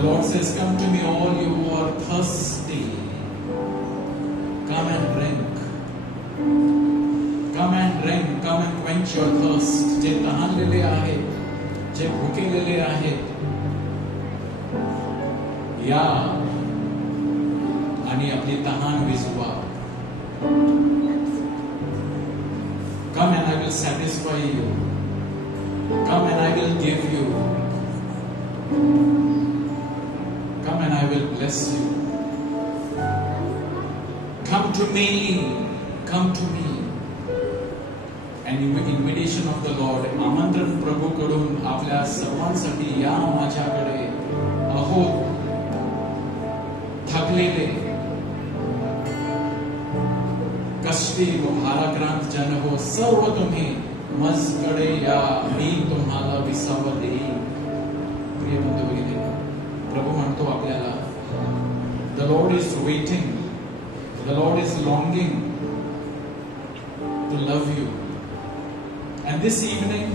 The Lord says, come to me all you who are thirsty. Come and drink. Come and drink. Come and quench your thirst. जे तहानलेले आहेत, जे भुकेलेले आहेत, या आणि आपली तहान विझवा. Come and I will satisfy you. Come and I will give you. Come and I will bless you. Come to me. Come to me. An invitation of the Lord. आमंत्रण प्रभूकडून आपल्या सर्वांसाठी, या माझ्याकडे. अहो थकलेले, कष्टी व भाराक्रांत जन हो, सर्व तुम्ही मजकडे या, मी तुम्हाला विसावा देईन. प्रिय बंधू भगिनी, प्रभू म्हणतो आपल्याला, the Lord is waiting, the Lord is longing to love you. And this evening,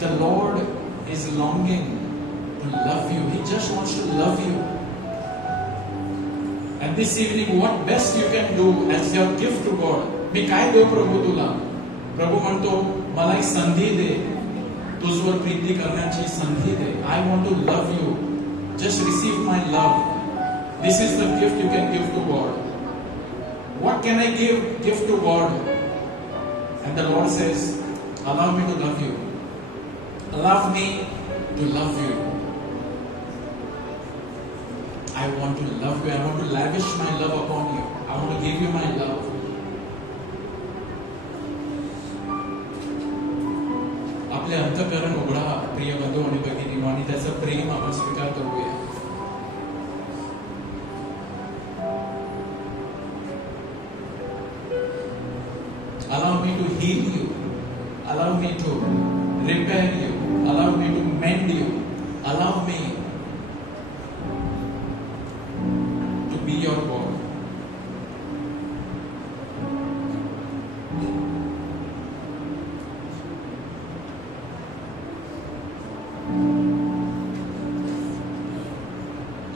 the Lord is longing to love you. He just wants to love you. And this evening, what best you can do as your gift to God? मी काय देऊ प्रभू तुला? प्रभू म्हणतो, मला एक संधी दे, तुझवर प्रीती करण्याची संधी दे. I want to love you. Just receive my love. This is the gift you can give to God. What can I give to God? And the Lord says, allow me to love you. Allow me to love you. I want to love you. I want to lavish my love upon you. I want to give you my love. आपले अंतःकरण उघडा प्रिय बंधू आणि भगिनी, आणि त्याचं प्रेम आपण स्वीकार करूया. Allow me to heal you. Allow me to repair you. Allow me to mend you. Allow me to be your God.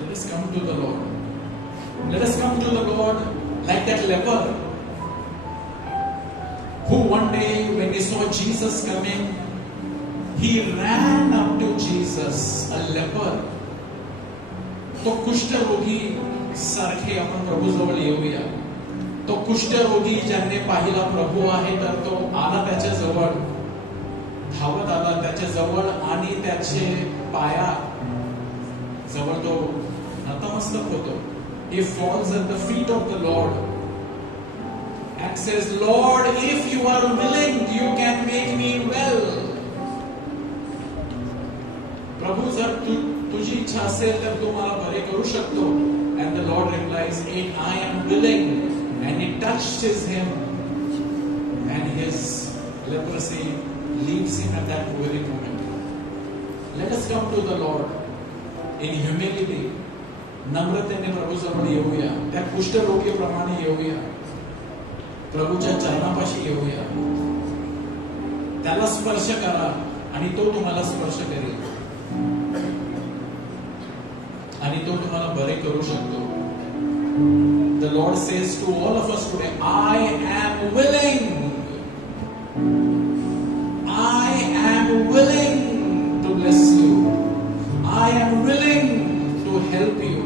Let us come to the Lord. Let us come to the Lord like that leper who one day, when he saw Jesus coming, he ran up to Jesus, a leper. तो कुष्ठरोगी सारखे आपण प्रभू जवळ येऊया. तो कुष्ठरोगी ज्याने पाहिला प्रभू आहे, तर तो आला त्याच्या जवळ, धावत आला त्याच्या जवळ आणि त्याचे पाया जवळ तो नतमस्तक होतो. He falls at the feet of the Lord and says, Lord, if you are willing, you can make me well. प्रभू जर तुझी इच्छा असेल तर तू मला बरे करू शकतो. And the Lord replies, I am willing. And he touched his hem, and his leprosy leaves him at that very moment. Let us come to the Lord in humility. नम्रतेने प्रभू जवळ येऊया. त्या कुष्ठरोगीप्रमाणे येऊया. प्रभूच्या चरणापाशी येऊया. त्याला स्पर्श करा आणि तो तुम्हाला स्पर्श करेल आणि तो तुम्हाला बरे करू शकतो. The Lord says to all of us today, I am willing. I am willing to bless you. I am willing to help you.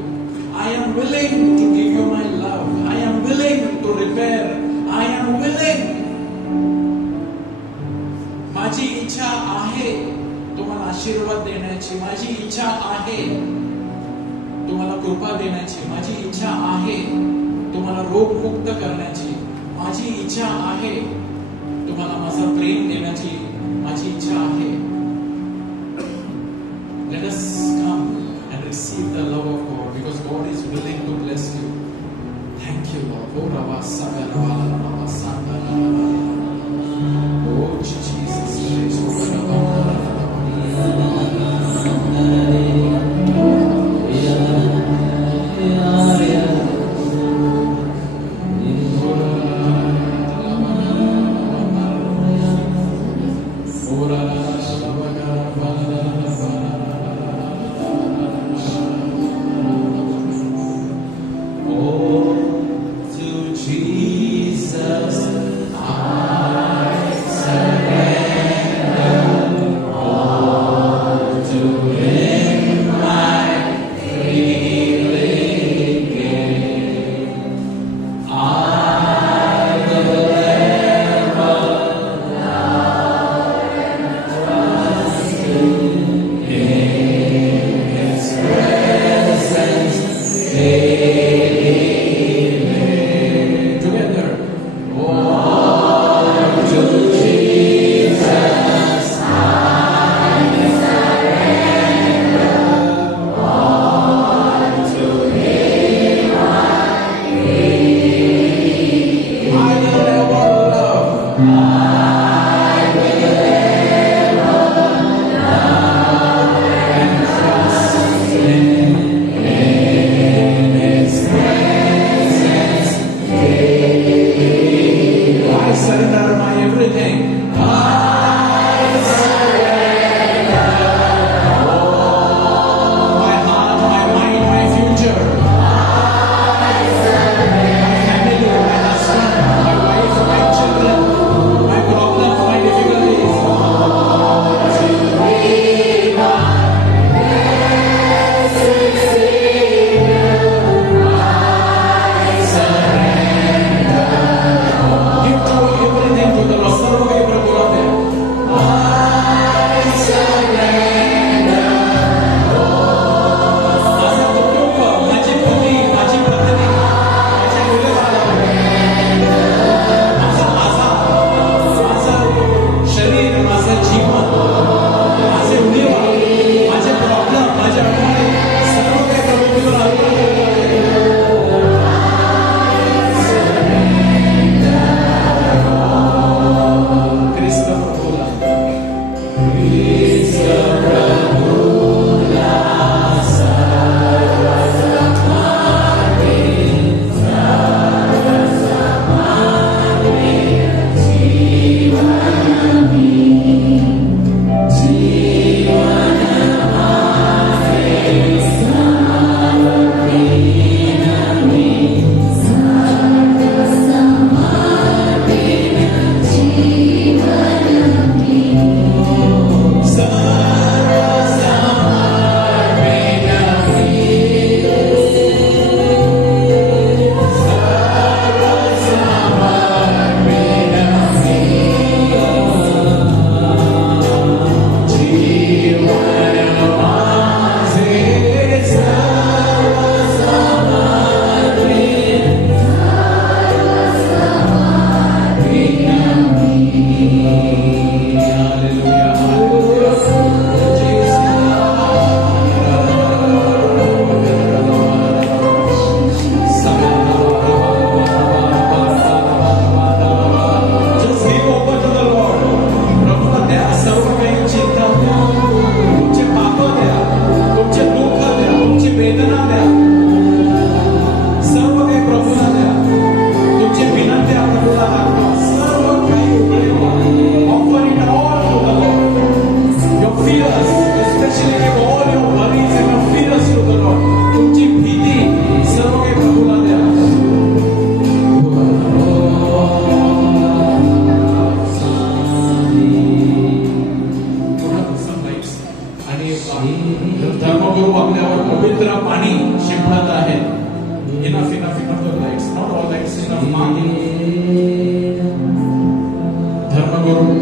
I am willing to give you my love. I am willing to repair. I am willing. माझी इच्छा आहे तुम्हाला आशीर्वाद देण्याची. माझी इच्छा आहे तुम्हाला कृपा देण्याची. माझी इच्छा आहे तुम्हाला रोगमुक्त करण्याची. माझी इच्छा आहे तुम्हाला माझा प्रेम देण्याची. माझी इच्छा आहे. Let us come and receive the love of God, because God is willing to bless you. Thank you, Lord. Oh, Jesus Christ.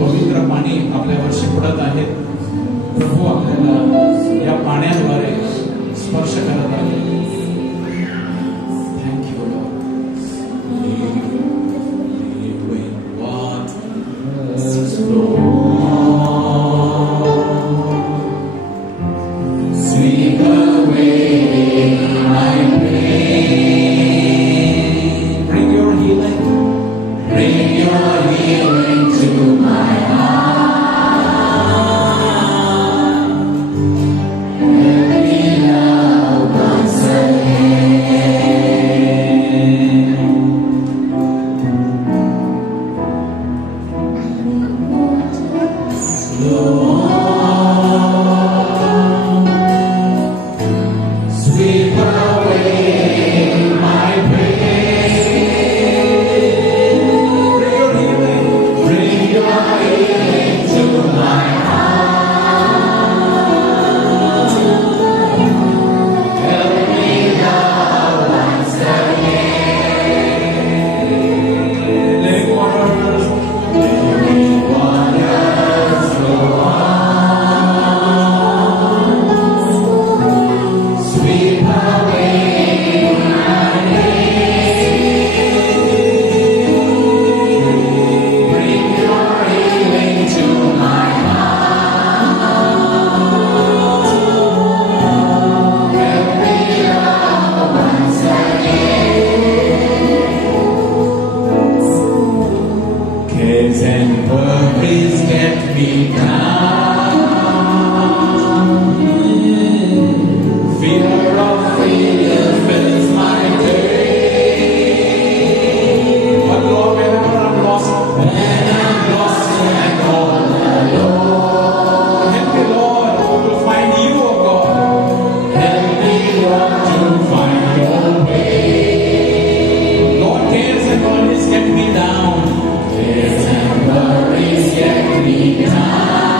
पवित्र पाणी आपल्यावर शिपडत आहेत. प्रभू आपल्याला या पाण्याद्वारे स्पर्श करत आहे. Thank you Sweep away my pain. Bring your healing. Bring your healing to my heart. Let me love once again. Lord, sweep away my pain. Bring your healing. Bring your healing to my heart. Help me now once again. Living waters flow on. Sweep away my pain. Bring your healing to my heart. Help me love once again. Cares and worries get me down. Fear of failure fills my day. But Lord, whenever I'm lost and all alone, help me, Lord, to find you, O God. Help me, Lord, to find your way. Lord, cares and worries get me down. Cares and worries get me down.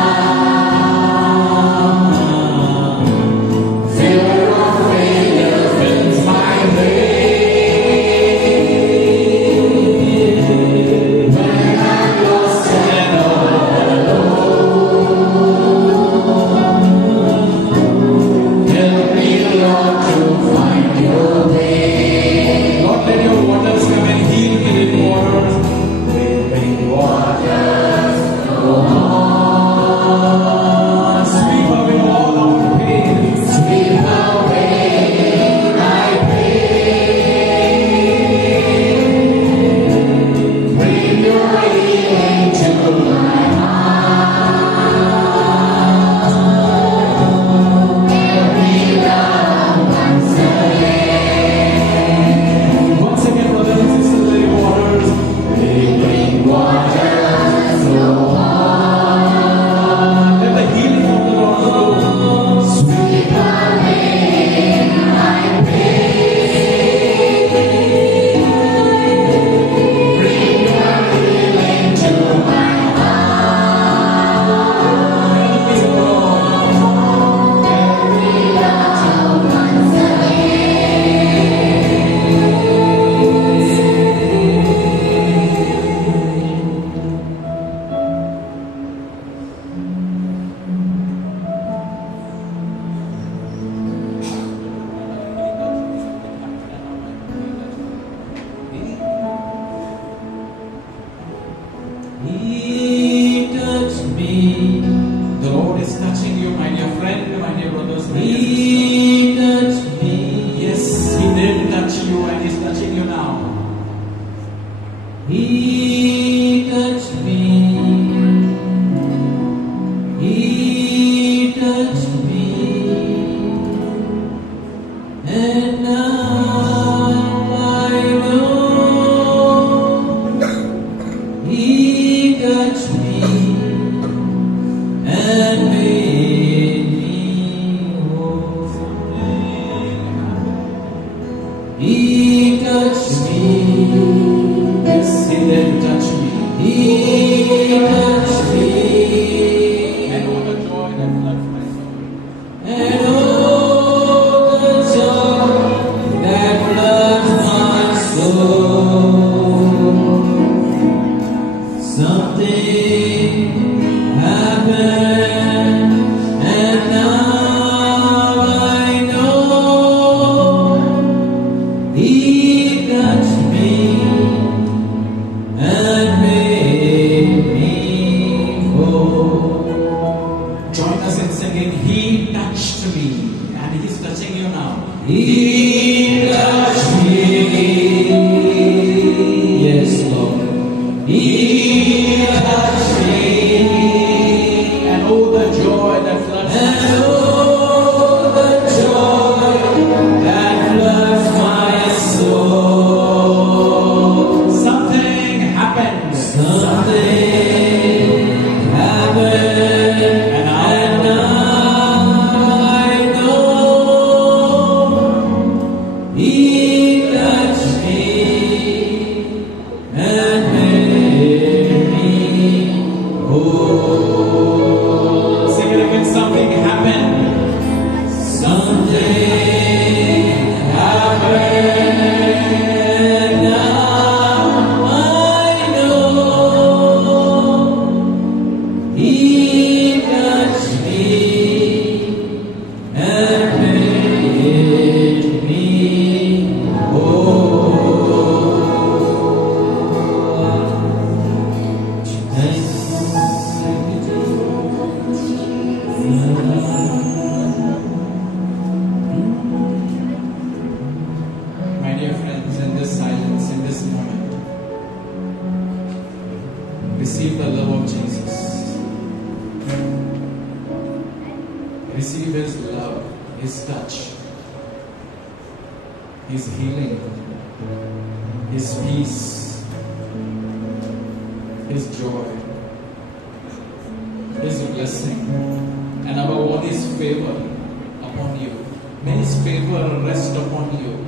touched me, and He's touching you now. He touched me. Yes, Lord. He touched me. And oh, the joy that floods my soul. Receive the love of Jesus. Receive His love, His touch, His healing, His peace, His joy, His blessing, and above all His favor upon you. May His favor rest upon you.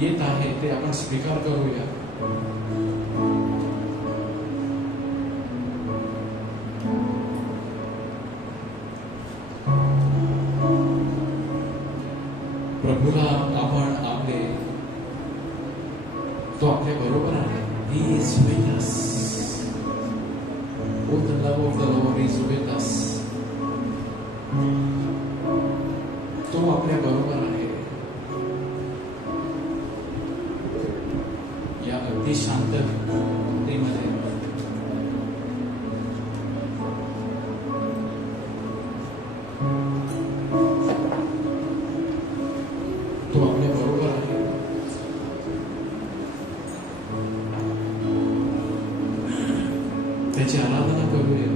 येत आहे ते आपण स्वीकार करूया. प्रभूला आपण आपले तो आपल्या बरोबर आहे. He is with us. Oh, the love of the Lord is with us. तो आपल्या बरोबर आहे. या अगदी शांततेमध्ये तो आपल्या बरोबर आहे. त्याची आराधना करूया.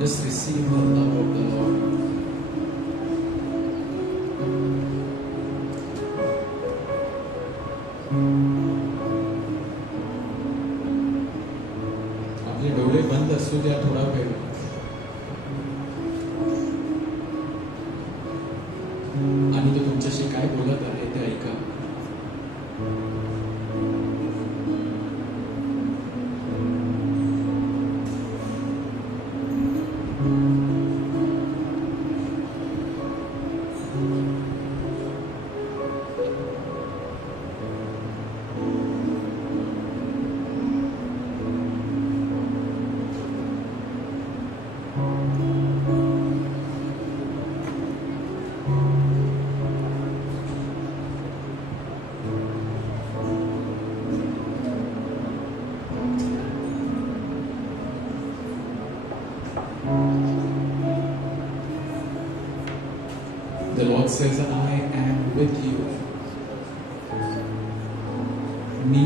Just receive the love of the Lord. आपले डोळे बंद असू द्या थोडा वेळ. आणि तो तुमच्याशी काय बोलत आहे ते ऐका. The Lord says, I am with you. मी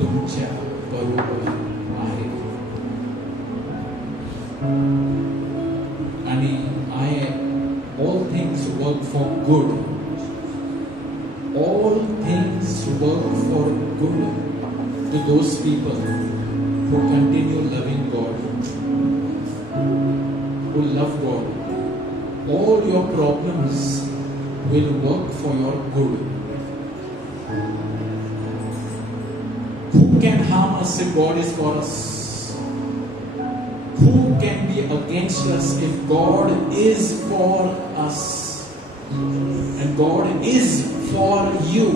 तुमच्या बरोबर आहे. आणि all things work for good. All things work for good to those people who continue loving God, who love God. All your problems will work for your good. Who can harm us if God is for us? who can be against us if God is for us and God is for you?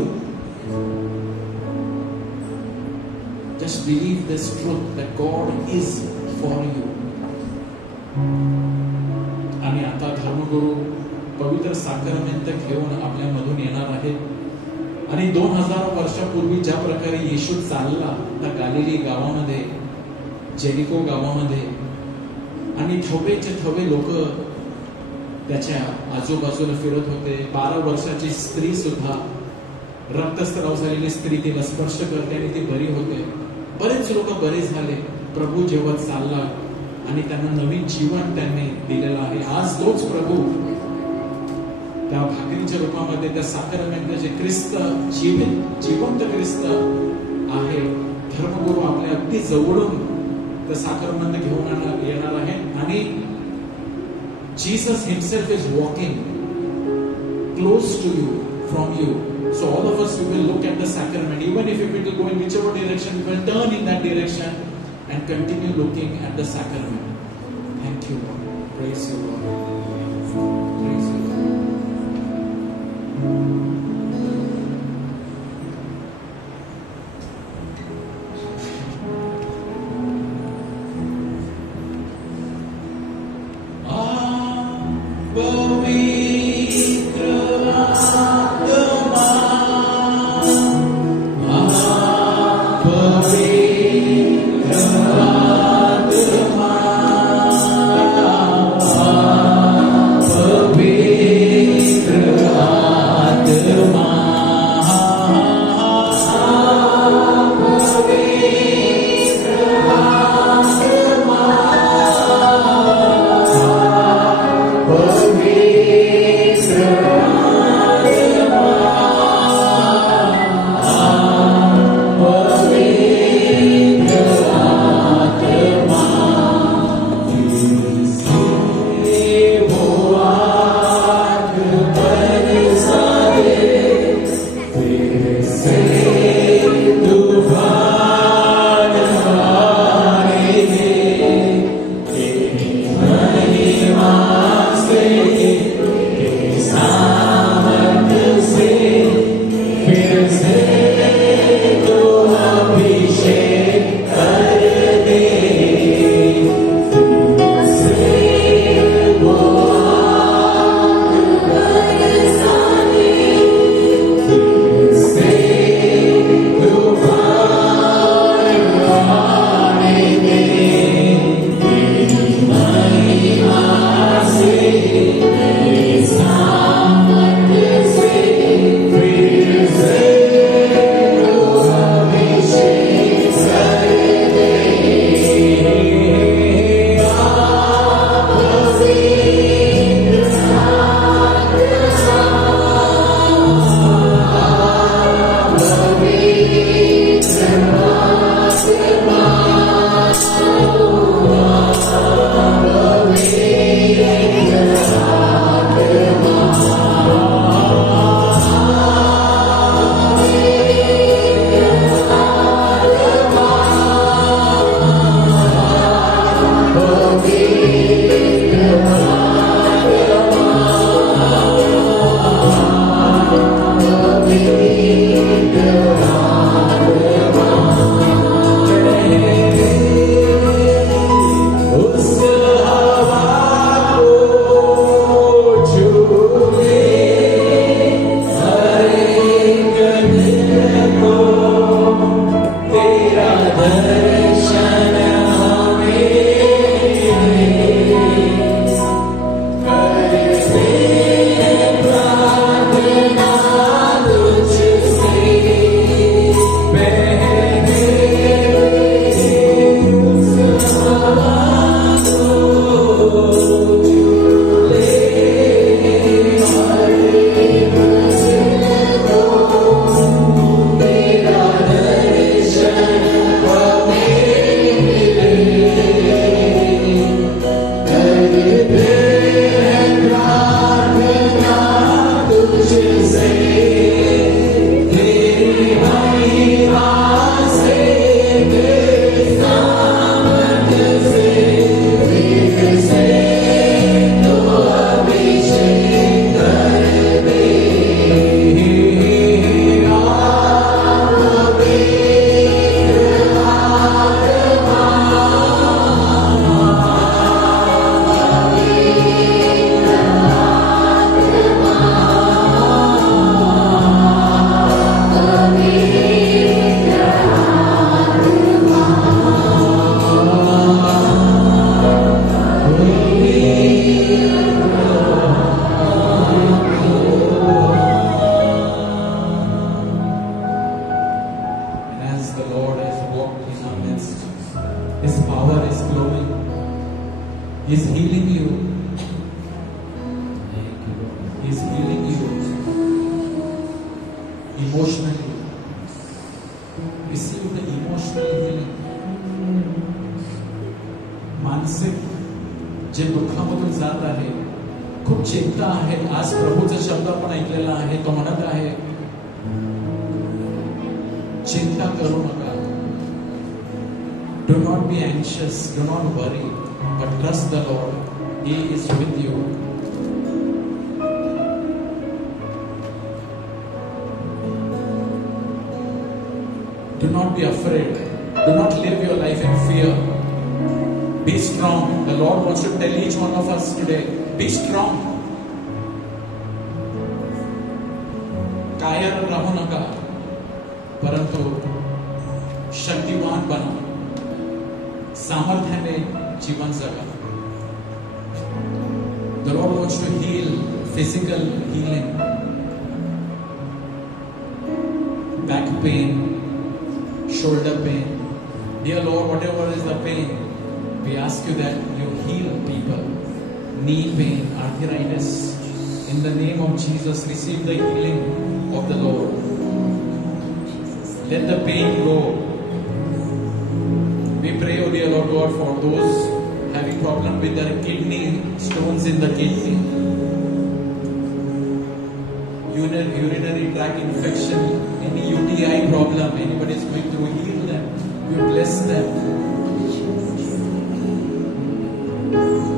Just believe this truth that God is for you. आणि आता धर्मगुरू पवित्र साक्रमेंट घेऊन आपल्या मधून येणार आहेत. आणि 2000 वर्षापूर्वी ज्या प्रकारे येशू चालला त्या गालिली गावामध्ये, जेरिको गावामध्ये, आणि थवेचे थवे लोक त्याच्या आजूबाजूला फिरत होते. 12 वर्षाची स्त्री सुद्धा, रक्तस्राव झालेली स्त्री, तिला स्पर्श करते आणि ती बरी होते. बरेच लोक बरे झाले. प्रभू जेव्हा चालला आणि त्यांना नवीन जीवन त्यांनी दिलेलं आहे. आज तोच प्रभू त्या भाकरीच्या रूपामध्ये, त्या साक्रमेंटचे ख्रिस्त, जिवंत ख्रिस्त आहे. धर्मगुरू आपल्या अगदी जवळून त्या साक्रमेंट घेऊन येणार आहे. आणि Jesus himself is walking close to you, from you. So all of us, we will look at the sacrament. Even if it will go in whichever direction, we will turn in that direction and continue looking at the sacrament. Thank you, Lord. Praise you, Lord. Praise you, Lord. Ah, And as the Lord has walked in our midst, His power is flowing. He's healing you. He's healing you emotionally. Receive the emotional healing. मानसिक जे दुःखामधून जात आहे, खूप चिंता आहे. आज प्रभूचा शब्द आपण ऐकलेला आहे. तो म्हणत आहे, चिंता करू नका. Do not be anxious, do not worry, but trust the Lord. He is with you. Do not be afraid. Do not live your life in fear. Be strong. The Lord wants to tell each one of us today, be strong. कायर राहू नका, परंतु शक्तिवान बना. सामर्थ्याने जीवन जगा. The Lord wants to heal, physical healing, back pain, shoulder pain. Dear Lord, whatever is the pain, we ask you that you heal people. Knee pain, arthritis. In the name of Jesus, receive the healing of the Lord. Let the pain go. We pray, O dear Lord God, for those having problem with their kidney, stones in the kidney, urinary tract infection, any UTI problem, anybody is going through, heal them. You bless them.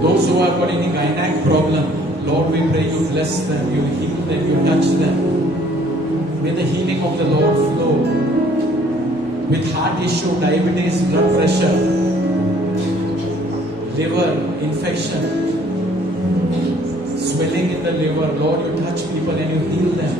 Those who have got any gynec problem, Lord, we pray you bless them, you heal them, you touch them. May the healing of the Lord flow. With heart issue, diabetes, blood pressure, liver infection, swelling in the liver, Lord, you touch people and you heal them.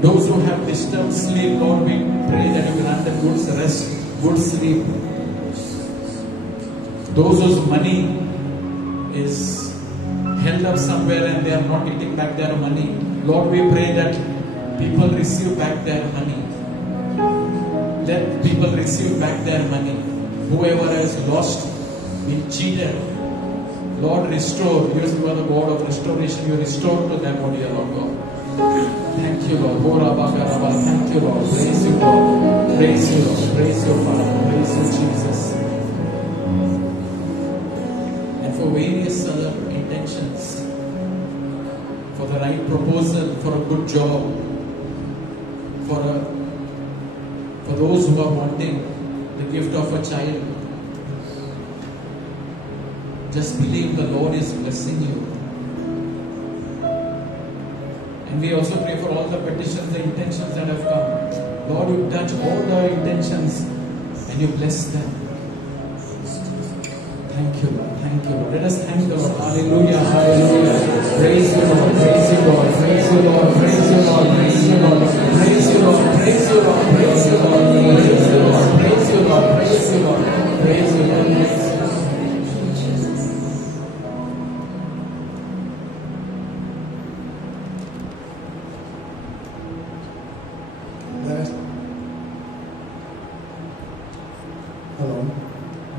Those who have disturbed sleep, Lord, we pray that you grant them good rest, good sleep. Those whose money is held up somewhere and they are not getting back their money, Lord, we pray that people receive back their money. Let people receive back their money. Whoever has lost, been cheated, Lord, restore. You are the God of restoration. You restore to them, O dear Lord God. Thank you, Lord. Thank you, Lord. Praise you, Lord. Praise you, Lord. Praise you, Father. Praise you, Jesus. And for various other intentions, for the right proposal, for a good job, for those who are wanting the gift of a child, just believe the Lord is blessing you. And we also pray for all the petitions, the intentions that have come. Lord, you touch all the intentions and you bless them. Thank you, Lord. Thank you, Lord. Let us thank the Lord. Hallelujah. Hallelujah. Praise you, Lord. Praise you, Lord. Praise you, Lord. Praise you, Lord. Praise you, Lord. Praise you, Lord. Praise you, Lord. Praise you, Lord. Praise you, Lord. Praise you, Lord. Praise you, Lord. Praise you, Lord.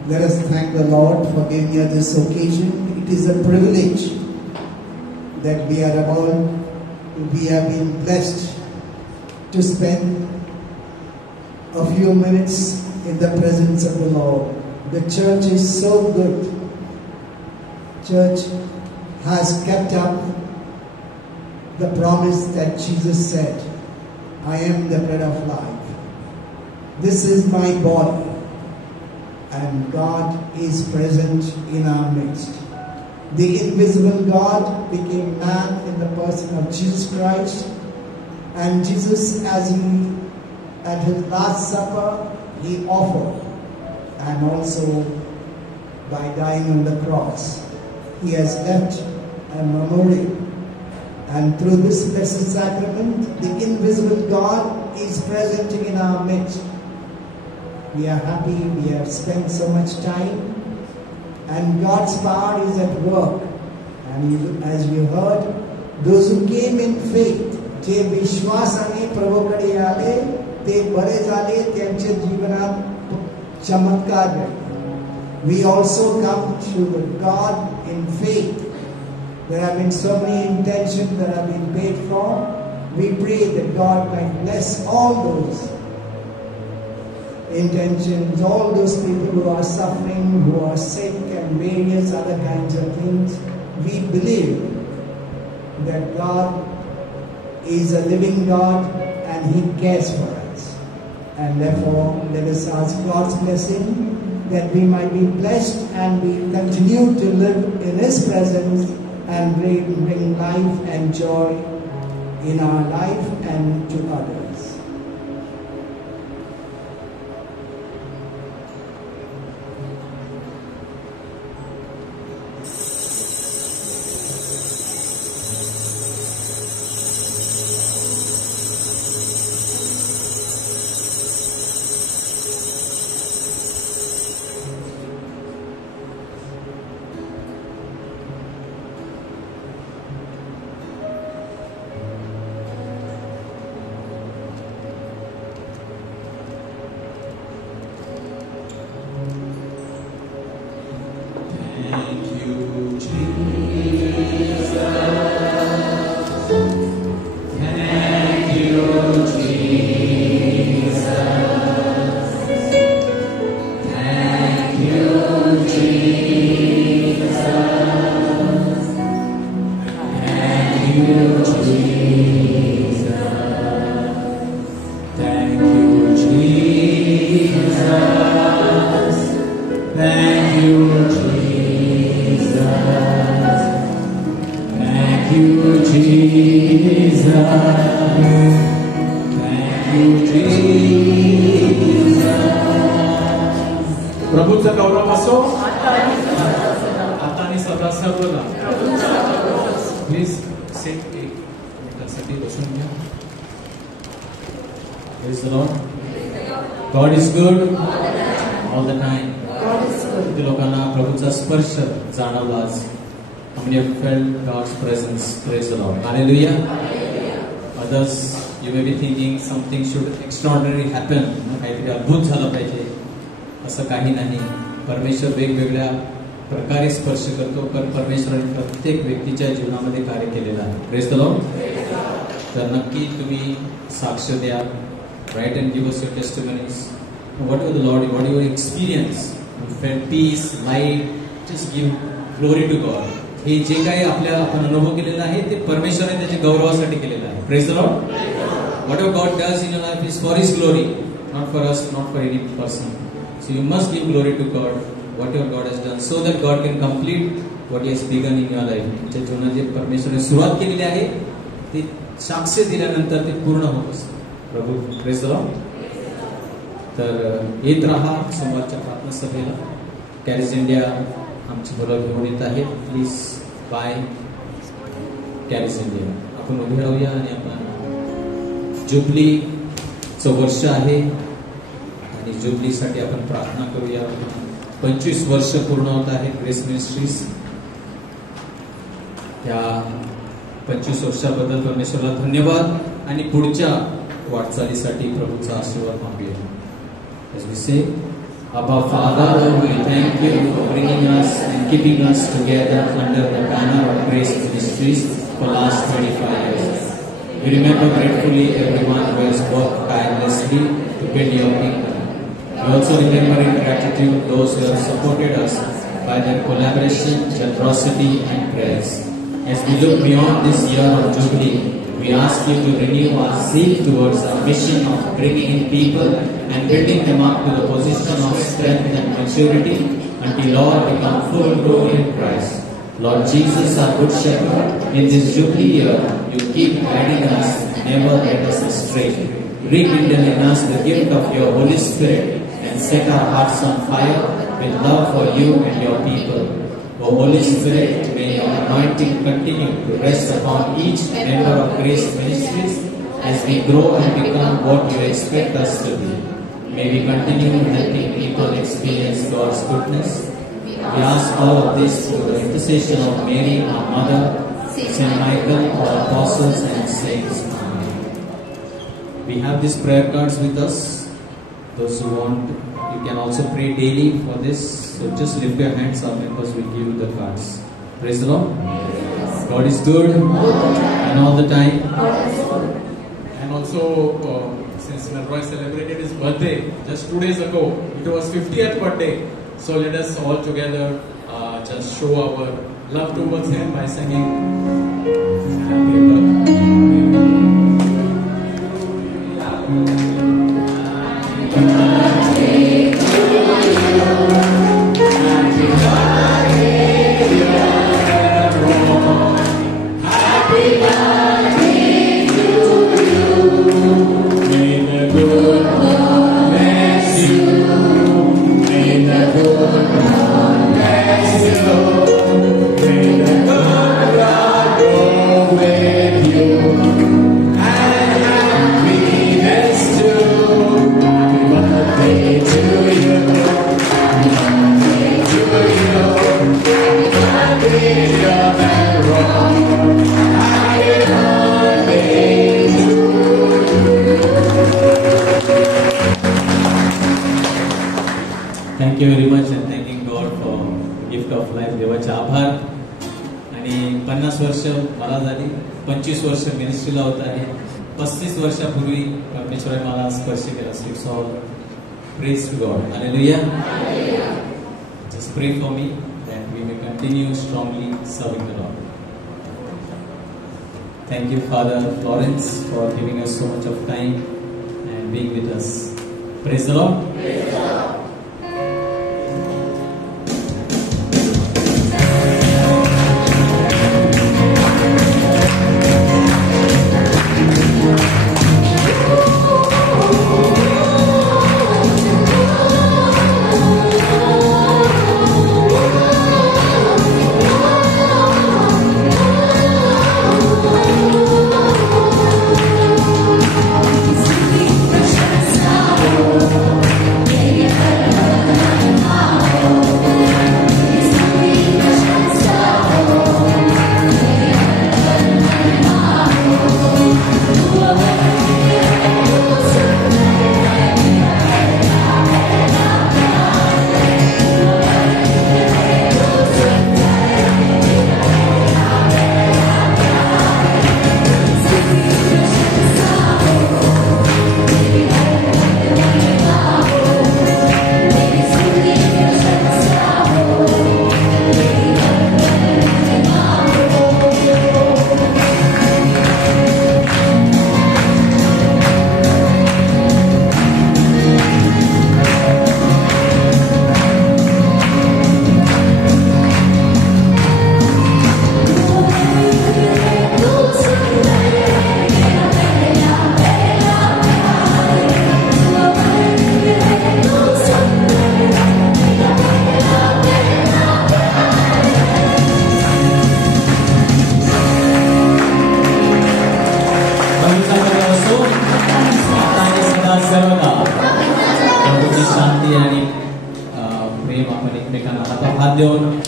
Let us thank the Lord for giving us this occasion. It is a privilege that we have been blessed to spend a few minutes in the presence of the Lord. The church is so good. Church has kept up the promise that Jesus said, I am the bread of life. This is my body. And God is present in our midst. The invisible God became man in the person of Jesus Christ. And Jesus, at his last supper, he offered and also by dying on the cross. He has left a memorial. And through this blessed sacrament, the invisible God is present in our midst. We are happy, we have spent so much time, and God's power is at work. And as you heard, those who came in faith, जे विश्वासाने प्रभूकडे आले, ते बरे झाले, त्यांच्या जीवनात चमत्कार घडले. We also come to God in faith. There have been so many intentions that have been paid for. We pray that God might bless all those intentions, all those people who are suffering, who are sick, and various other kinds of things. We believe that God is a living God and He cares for us. And therefore, let us ask God's blessing that we might be blessed and we continue to live in His presence and bring life and joy in our life and to others. प्रभूचा गौरव असो आता आणि सदा सर्वदा. Please set एक मिनिटासाठी बसून घ्या. Praise the Lord. God is good all the time. किती लोकांना प्रभूचा स्पर्श जाणवला आज. How many have felt God's presence? Praise the Lord. Hallelujah. Others, you may be thinking something should extraordinary happen. काहीतरी अद्भुत झालं पाहिजे. असं काही नाही. परमेश्वर वेगवेगळ्या प्रकारे स्पर्श करतो, पण परमेश्वराने प्रत्येक व्यक्तीच्या जीवनामध्ये कार्य केलेलं आहे. Praise the Lord. तर नक्की तुम्ही साक्ष द्या. Right and give us your testimonies. What were the Lord, what your experience, felt peace, light, just give glory to God. हे जे काही आपल्याला आपण अनुभव केलेला आहे ते परमेश्वराने त्याच्या गौरवासाठी केलेलं आहे. Praise the Lord. What ever God does in your life is for his glory, not for us, not for any person. So you must give glory to God, whatever God has done, so that God can complete what He has begun in your life. तुमच्या जीवनात जे परमेश्वराने सुरुवात केलेली आहे ते साक्ष दिल्यानंतर ते पूर्ण होत असतं. प्रभू प्रेज द लॉर्ड. तर येत राहा सोमवारच्या प्रार्थना सभेला. कॅरेज इंडिया आमची मुलं घेऊन येत आहेत. Please buy carriage India. आपण उभे राहूया आणि आपण जुबलीचं वर्ष आहे आणि जुबलीसाठी आपण प्रार्थना करूया. 25 वर्ष पूर्ण होत आहे ग्रेस मिनिस्ट्रीज. त्या 25 वर्षाबद्दल परमेश्वराला धन्यवाद आणि पुढच्या वाटचालीसाठी प्रभूचा आशीर्वाद मागूया. As we say, Abba Father, we thank you for bringing us and keeping us together under the banner of Grace Ministries for the last 25 years. We remember gratefully everyone who has worked tirelessly to build your kingdom. We also remember in gratitude those who have supported us by their collaboration, generosity and prayers. As we look beyond this year of Jubilee, we ask you to renew our zeal towards our mission of bringing in people and building them up to the position of strength and maturity until all become full grown in Christ. Lord Jesus, our Good Shepherd, in this Jubilee year, you keep guiding us, never let us astray. Rekindle in us the gift of your Holy Spirit and set our hearts on fire with love for you and your people. O Holy Spirit, may your anointing continue to rest upon each member of Grace Ministries as we grow and become what you expect us to be. May we continue helping people experience God's goodness. We ask all of this through the intercession of Mary, our Mother, Saint Michael, our apostles and saints. Amen. We have these prayer cards with us. Those who want, you can also pray daily for this. So just lift your hands up because we give you the cards. Praise the Lord. God is good and all the time. And also, since Narroy celebrated his birthday just 2 days ago, it was 50th birthday. So let us all together just show our love towards him by singing Happy Birthday. Thank you very much and thanking God for gift of life. देवाचे आभार. आणि 50 वर्ष मला झाली, 25 वर्ष मिनिस्ट्रीला होत आहे. 35 वर्षापूर्वी परमेश्वराने मला स्पर्श केला. It's all praise to God. Hallelujah. Just pray for me that we may continue strongly serving the Lord. Thank you, Father Lawrence, for giving us so much of time and being with us. Praise the Lord. Praise the Lord. शांती आणि प्रेम आपण एकमेकांना हात देऊन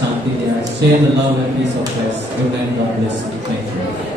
शांती द्या. Share the love and peace of Christ. Good night. God bless you. Thank you.